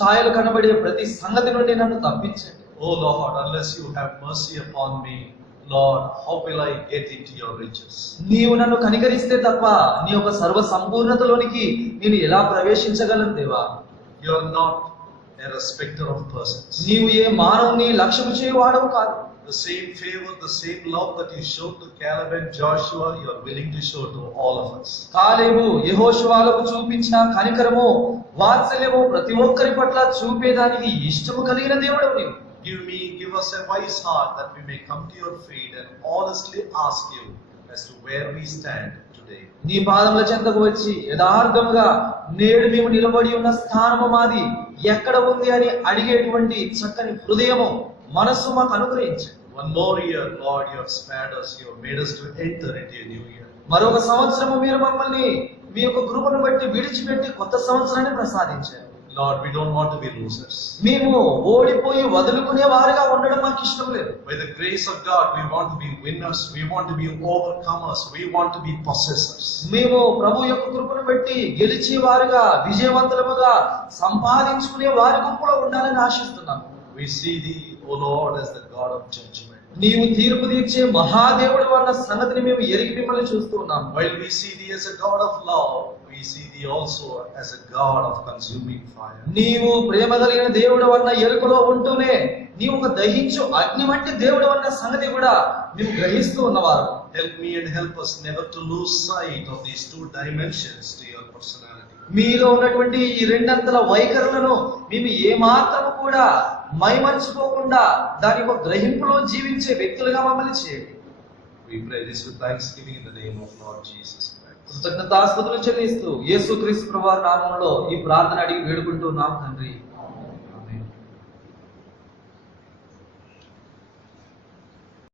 ఛాయలు కనబడే ప్రతి సంగతి నుండి నన్ను తప్పించండి. Oh Lord, unless you have mercy upon me, Lord, how will I get into your riches? నీవు నన్ను కనికరిస్తే తప్ప నీ యొక్క సర్వ సంపూర్ణతలోనికి నేను ఎలా ప్రవేశించగలను దేవా? You are not a respecter of persons. నీవు ఏ మానవుని లక్ష్యము చేయువాడవు కాదు. The same favor, the same love that you showed to Caleb and Joshua, you are willing to show to all of us. కాలేబు యెహోషువలకు చూపించిన కనికరము, వాత్సల్యము ప్రతి ఒక్కరి పట్ల చూపేదానికి ఇష్టము కలిగిన దేవుడవు నీవు. Give us a wise heart that we may come to your feet and honestly ask you as to where we stand today. నీ పాదముల చెంతకు వచ్చి యథార్థముగా నేడు మేము నిలబడి ఉన్న స్థానము మాది ఎక్కడ ఉంది అని అడిగేటువంటి చక్కని హృదయము, మనస్సు మాకు అనుగ్రహించు. One more year, Lord, you have spared us, you have made us to enter into a new year. మరొక సంవత్సరము మీరు మమ్మల్ని మీ యొక్క కృపను బట్టి విడిచిపెట్టి కొత్త సంవత్సరాన్ని ప్రసాదించారు. Lord, we don't want to be losers. మేము ఓడిపోయి వదులుకునే వారిగా ఉండడం మాకు ఇష్టం లేదు. By the grace of God, we want to be winners, we want to be overcomers, we want to be possessors. మేము ప్రభు యొక్క కృపను బట్టి గెలిచే వారిగా, విజయవంతులుగా సంపాదించుకునే వారి గుంపులో ఉండాలని ఆశిస్తున్నాము. We see thee, O Lord, as the God of judgment. నీవు తీర్పు తీర్చే మహాదేవుడు అన్న సంగతిని మేము ఎరిగి మిమ్మల్ని చూస్తూ ఉన్నాము. While we see thee as a God of love, we see thee also as a God of consuming fire. నీవు ప్రేమ కలిగిన దేవుడు అన్న ఎరుకలో ఉంటూనే నీవు ఒక దహించు అగ్ని వంటి దేవుడు అన్న సంగతి కూడా మేము గ్రహిస్తూ ఉన్నవారు. Help me and help us never to lose sight of these two dimensions to your personality. మీలో ఉన్నటువంటి ఈ రెండంతల వైఖరులను మేము ఏ మాత్రము కూడా మైమర్చిపోకుండా దాని యొక్క గ్రహింపులో జీవించే వ్యక్తులుగా మమ్మల్ని చేయండి. We pray this with thanksgiving in the name of Lord Jesus Christ. కృతజ్ఞతాస్తుతులు చెల్లిస్తూ యేసుక్రీస్తు ప్రభువారి నామములో ఈ ప్రార్థన అడిగి వేడుకుంటున్నాం తండ్రి.